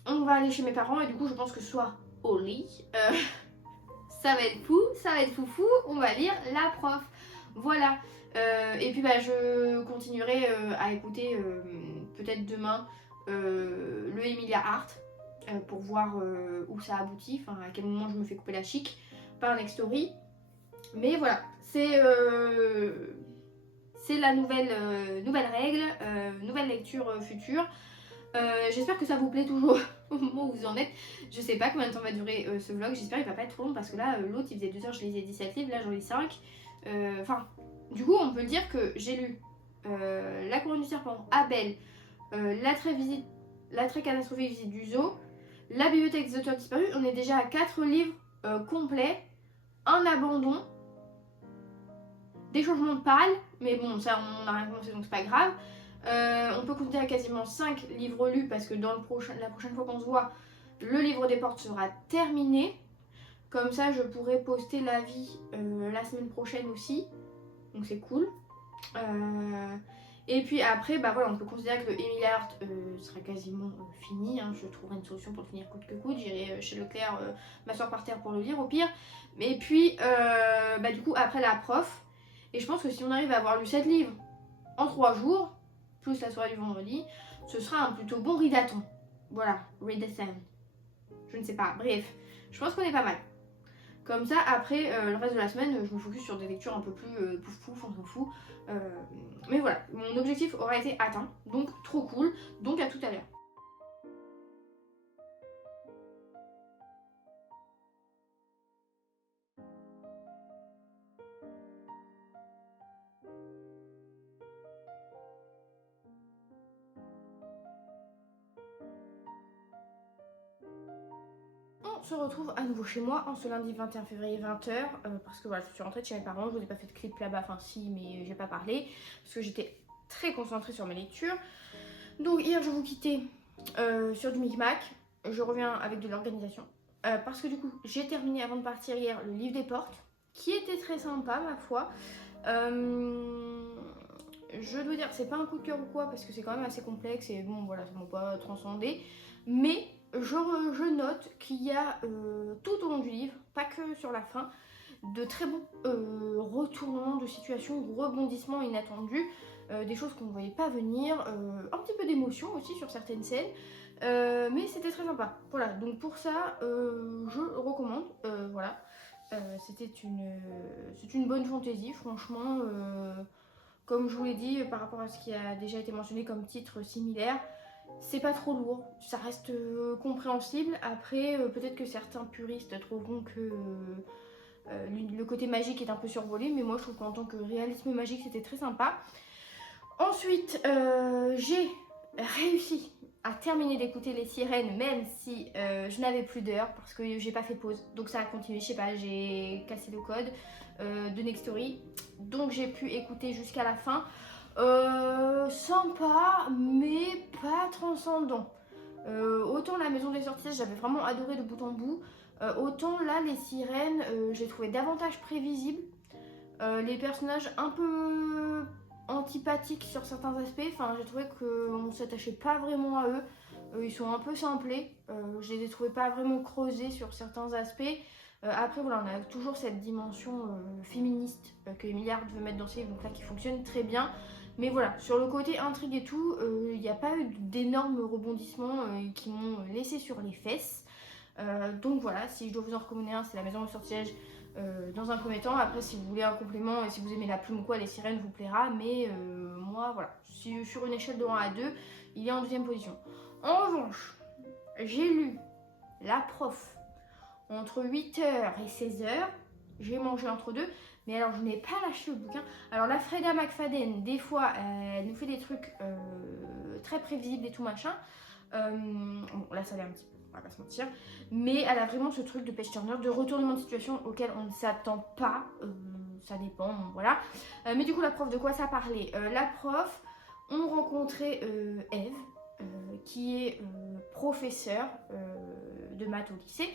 On va aller chez mes parents et du coup, je pense que ce soit au lit. Ça va être fou, ça va être foufou. On va lire La prof. Voilà. Et puis bah, je continuerai à écouter peut-être demain le Emilia Art pour voir où ça aboutit, enfin à quel moment je me fais couper la chic par Next Story. Mais voilà, c'est la nouvelle règle, nouvelle lecture future. J'espère que ça vous plaît toujours au moment où vous en êtes. Je sais pas combien de temps va durer ce vlog, j'espère qu'il va pas être trop long parce que là l'autre il faisait 2 heures, je lisais 17 livres, là j'en lis 5. Enfin, du coup on peut dire que j'ai lu La couronne du serpent, Abel, L'attrait catastrophique visite du zoo, La bibliothèque des auteurs disparus. On est déjà à 4 livres complets, un abandon, des changements de pâle, mais bon ça on n'a rien commencé donc c'est pas grave. On peut compter à quasiment 5 livres lus parce que dans la prochaine fois qu'on se voit, le livre des portes sera terminé. Comme ça, je pourrai poster l'avis la semaine prochaine aussi. Donc c'est cool. Et puis après, bah voilà, on peut considérer que le Emilia Art sera quasiment fini. Hein. Je trouverai une solution pour le finir coûte que coûte. J'irai chez Leclerc m'asseoir par terre pour le lire au pire. Et puis, bah du coup, après La prof. Et je pense que si on arrive à avoir lu 7 livres en 3 jours, plus la soirée du vendredi, ce sera un plutôt bon readathon. Voilà, readathon. Je ne sais pas, bref, je pense qu'on est pas mal. Comme ça, après, le reste de la semaine, je me focus sur des lectures un peu plus pouf pouf, on s'en fout. Mais voilà, mon objectif aura été atteint, donc trop cool, donc à tout à l'heure. On se retrouve à nouveau chez moi en ce lundi 21 février 20h parce que voilà, je suis rentrée de chez mes parents, je vous ai pas fait de clip là-bas, enfin si, mais j'ai pas parlé parce que j'étais très concentrée sur mes lectures. Donc hier je vous quittais sur du Micmac, je reviens avec de l'organisation parce que du coup j'ai terminé avant de partir hier le livre des portes qui était très sympa ma foi. Je dois dire c'est pas un coup de cœur ou quoi parce que c'est quand même assez complexe et bon voilà ça m'a pas transcendé, mais je note qu'il y a tout au long du livre, pas que sur la fin, de très bons retournements de situation, rebondissements inattendus, des choses qu'on ne voyait pas venir, un petit peu d'émotion aussi sur certaines scènes, mais c'était très sympa. Voilà, donc pour ça, je recommande, voilà. C'est une bonne fantaisie, franchement. Comme je vous l'ai dit, par rapport à ce qui a déjà été mentionné comme titre similaire, c'est pas trop lourd, ça reste compréhensible. Après, peut-être que certains puristes trouveront que le côté magique est un peu survolé, mais moi je trouve qu'en tant que réalisme magique, c'était très sympa. Ensuite, j'ai réussi à terminer d'écouter les sirènes, même si je n'avais plus d'heures parce que j'ai pas fait pause. Donc ça a continué, je sais pas, j'ai cassé le code de Nextory. Donc j'ai pu écouter jusqu'à la fin. Sympa, mais pas transcendant. Autant la maison des sorcières, j'avais vraiment adoré de bout en bout. Autant là, les sirènes, j'ai trouvé davantage prévisibles. Les personnages un peu antipathiques sur certains aspects. Enfin, j'ai trouvé qu'on s'attachait pas vraiment à eux. Ils sont un peu simplés. Je les ai trouvés pas vraiment creusés sur certains aspects. Après, voilà, on a toujours cette dimension féministe que Emilia veut mettre dans ses livres, donc là qui fonctionne très bien. Mais voilà, sur le côté intrigue et tout, il n'y a pas eu d'énormes rebondissements qui m'ont laissé sur les fesses. Donc voilà, si je dois vous en recommander un, c'est La Maison au Sortilège dans un premier temps. Après, si vous voulez un complément et si vous aimez la plume ou quoi, Les Sirènes vous plaira. Mais moi, voilà, sur une échelle de 1 à 2, il est en deuxième position. En revanche, j'ai lu La Prof entre 8h et 16h. J'ai mangé entre deux. Mais alors, je n'ai pas lâché le bouquin. Alors, la Freda McFadden, des fois, elle nous fait des trucs très prévisibles et tout machin. Bon, là, ça l'est un petit peu, on va pas se mentir. Mais elle a vraiment ce truc de page turner, de retournement de situation auquel on ne s'attend pas. Ça dépend, bon, voilà. Mais du coup, la prof, de quoi ça parlait? La prof, on rencontrait Eve, qui est professeure de maths au lycée,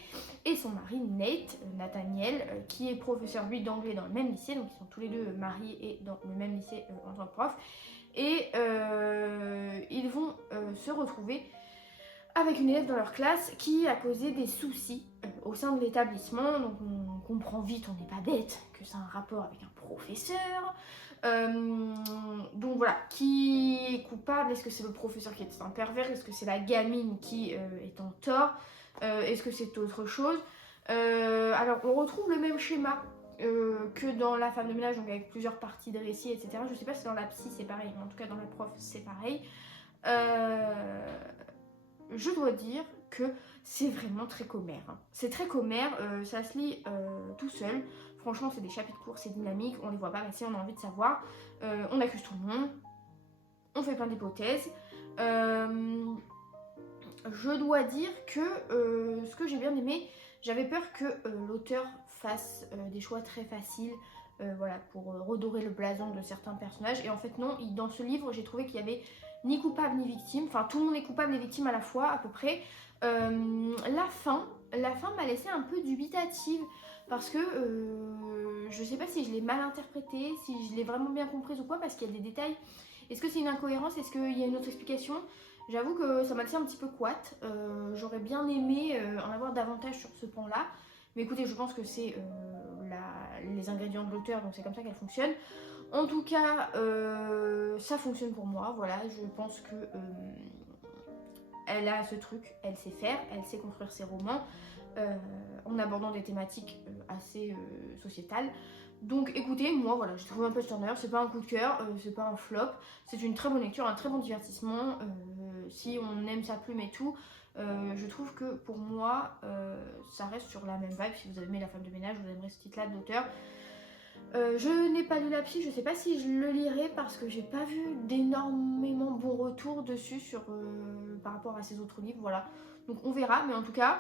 et son mari Nate, Nathaniel, qui est professeur lui d'anglais dans le même lycée, donc ils sont tous les deux mariés et dans le même lycée en tant que prof, et ils vont se retrouver avec une élève dans leur classe qui a causé des soucis au sein de l'établissement. Donc on comprend vite, on n'est pas bête, que c'est un rapport avec un professeur. Donc voilà, qui est coupable? Est-ce que c'est le professeur qui est un pervers? Est-ce que c'est la gamine qui est en tort? Est-ce que c'est autre chose? Alors on retrouve le même schéma que dans La Femme de ménage, donc avec plusieurs parties de récit, etc. Je sais pas si dans la psy c'est pareil, mais en tout cas dans la prof c'est pareil. Je dois dire que c'est vraiment très commère. C'est très commère, ça se lit tout seul. Franchement, c'est des chapitres courts, c'est dynamique, on les voit pas passer, on a envie de savoir. On accuse tout le monde, on fait plein d'hypothèses. Je dois dire que ce que j'ai bien aimé, j'avais peur que l'auteur fasse des choix très faciles. Voilà, pour redorer le blason de certains personnages. Et en fait non, dans ce livre, j'ai trouvé qu'il y avait ni coupable ni victime. Enfin, tout le monde est coupable et victime à la fois, à peu près. La fin m'a laissé un peu dubitative. Parce que je sais pas si je l'ai mal interprétée, si je l'ai vraiment bien comprise ou quoi, parce qu'il y a des détails. Est-ce que c'est une incohérence? Est-ce qu'il y a une autre explication? J'avoue que ça m'a laissé un petit peu couate. J'aurais bien aimé en avoir davantage sur ce pan-là. Mais écoutez, je pense que c'est les ingrédients de l'auteur, donc c'est comme ça qu'elle fonctionne. En tout cas, ça fonctionne pour moi, voilà, je pense que elle a ce truc, elle sait faire, elle sait construire ses romans en abordant des thématiques assez sociétales. Donc écoutez, moi voilà, j'ai trouvé un page turner, c'est pas un coup de cœur, c'est pas un flop, c'est une très bonne lecture, un très bon divertissement. Si on aime sa plume et tout, je trouve que pour moi, ça reste sur la même vibe. Si vous avez aimé La Femme de ménage, vous aimerez ce titre-là de l'auteur. Je n'ai pas lu la psy, je sais pas si je le lirai parce que j'ai pas vu d'énormément bons retours dessus par rapport à ses autres livres, voilà. Donc on verra, mais en tout cas,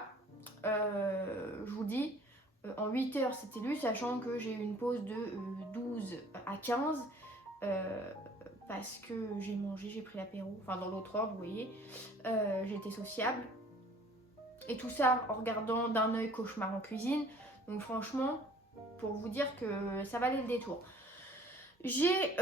je vous dis, en 8 heures c'était lu, sachant que j'ai eu une pause de 12 à 15 parce que j'ai mangé, j'ai pris l'apéro, enfin dans l'autre ordre, vous voyez, j'ai été sociable. Et tout ça en regardant d'un œil Cauchemar en cuisine. Donc franchement, pour vous dire que ça valait le détour. J'ai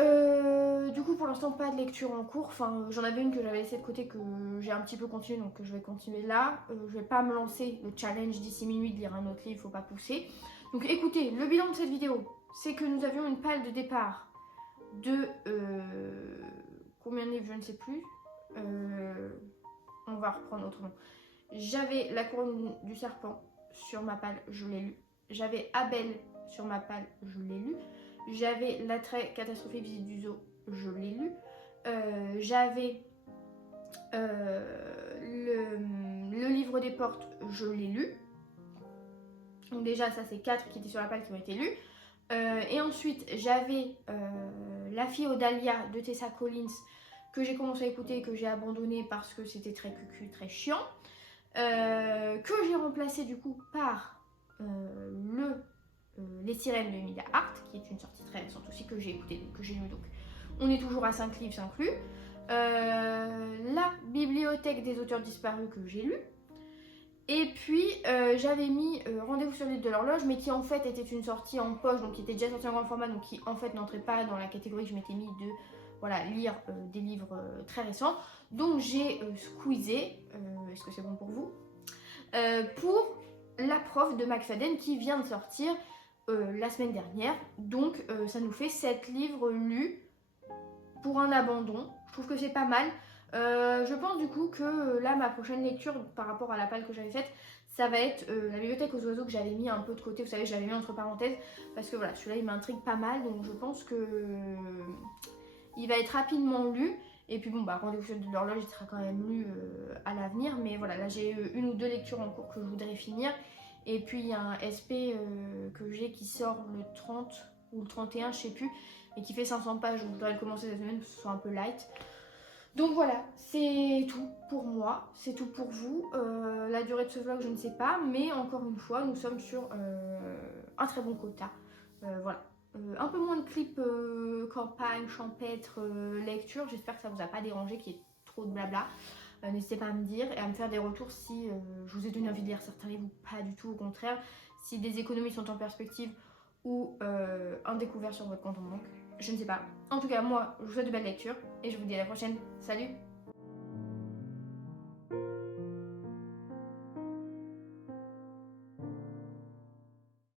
du coup pour l'instant pas de lecture en cours. Enfin, j'en avais une que j'avais laissée de côté que j'ai un petit peu continué, donc je vais continuer là. Je vais pas me lancer le challenge d'ici minuit de lire un autre livre, faut pas pousser. Donc écoutez, le bilan de cette vidéo, c'est que nous avions une palle de départ de combien de livres, je ne sais plus. On va reprendre autrement. J'avais La Couronne du Serpent sur ma palle, je l'ai lu. J'avais Abel sur ma palle, je l'ai lu. J'avais L'attrait catastrophique visite du zoo, je l'ai lu. J'avais le livre des portes, je l'ai lu. Donc déjà, ça c'est 4 qui étaient sur la palle qui ont été lus. Et ensuite, j'avais La fille aux dahlias de Tessa Collins que j'ai commencé à écouter et que j'ai abandonné parce que c'était très cucu, très chiant. Que j'ai remplacé du coup par Les Sirènes de Emilia Hart, qui est une sortie très récente aussi, que j'ai écouté, que j'ai lu donc On est toujours à 5 livres inclus. La bibliothèque des auteurs disparus que j'ai lu. Et puis j'avais mis Rendez-vous sur l'île de l'horloge, mais qui en fait était une sortie en poche, donc qui était déjà sortie en grand format, donc qui en fait n'entrait pas dans la catégorie que je m'étais mis de lire des livres très récents. Donc j'ai squeezé, est-ce que c'est bon pour vous, pour La prof de McFadden qui vient de sortir la semaine dernière. Donc ça nous fait 7 livres lus pour un abandon. Je trouve que c'est pas mal. Je pense du coup que là ma prochaine lecture par rapport à la palle que j'avais faite, ça va être la bibliothèque aux oiseaux que j'avais mis un peu de côté, vous savez, je l'avais mis entre parenthèses parce que voilà, celui-là il m'intrigue pas mal, donc je pense que il va être rapidement lu. Et puis bon, Rendez-vous sur l'horloge il sera quand même lu à l'avenir, mais voilà, là j'ai une ou deux lectures en cours que je voudrais finir. Et puis il y a un SP que j'ai qui sort le 30 ou le 31, je sais plus, et qui fait 500 pages, donc je voudrais le commencer cette semaine parce que ce soit un peu light. Donc voilà, c'est tout pour moi, c'est tout pour vous. La durée de ce vlog, je ne sais pas, mais encore une fois, nous sommes sur un très bon quota. Voilà. Un peu moins de clips campagne, champêtre, lecture. J'espère que ça vous a pas dérangé, qu'il y ait trop de blabla. N'hésitez pas à me dire et à me faire des retours si je vous ai donné envie de lire certains livres ou pas du tout, au contraire. Si des économies sont en perspective ou un découvert sur votre compte en banque. Je ne sais pas. En tout cas, moi, je vous souhaite de belles lectures et je vous dis à la prochaine. Salut!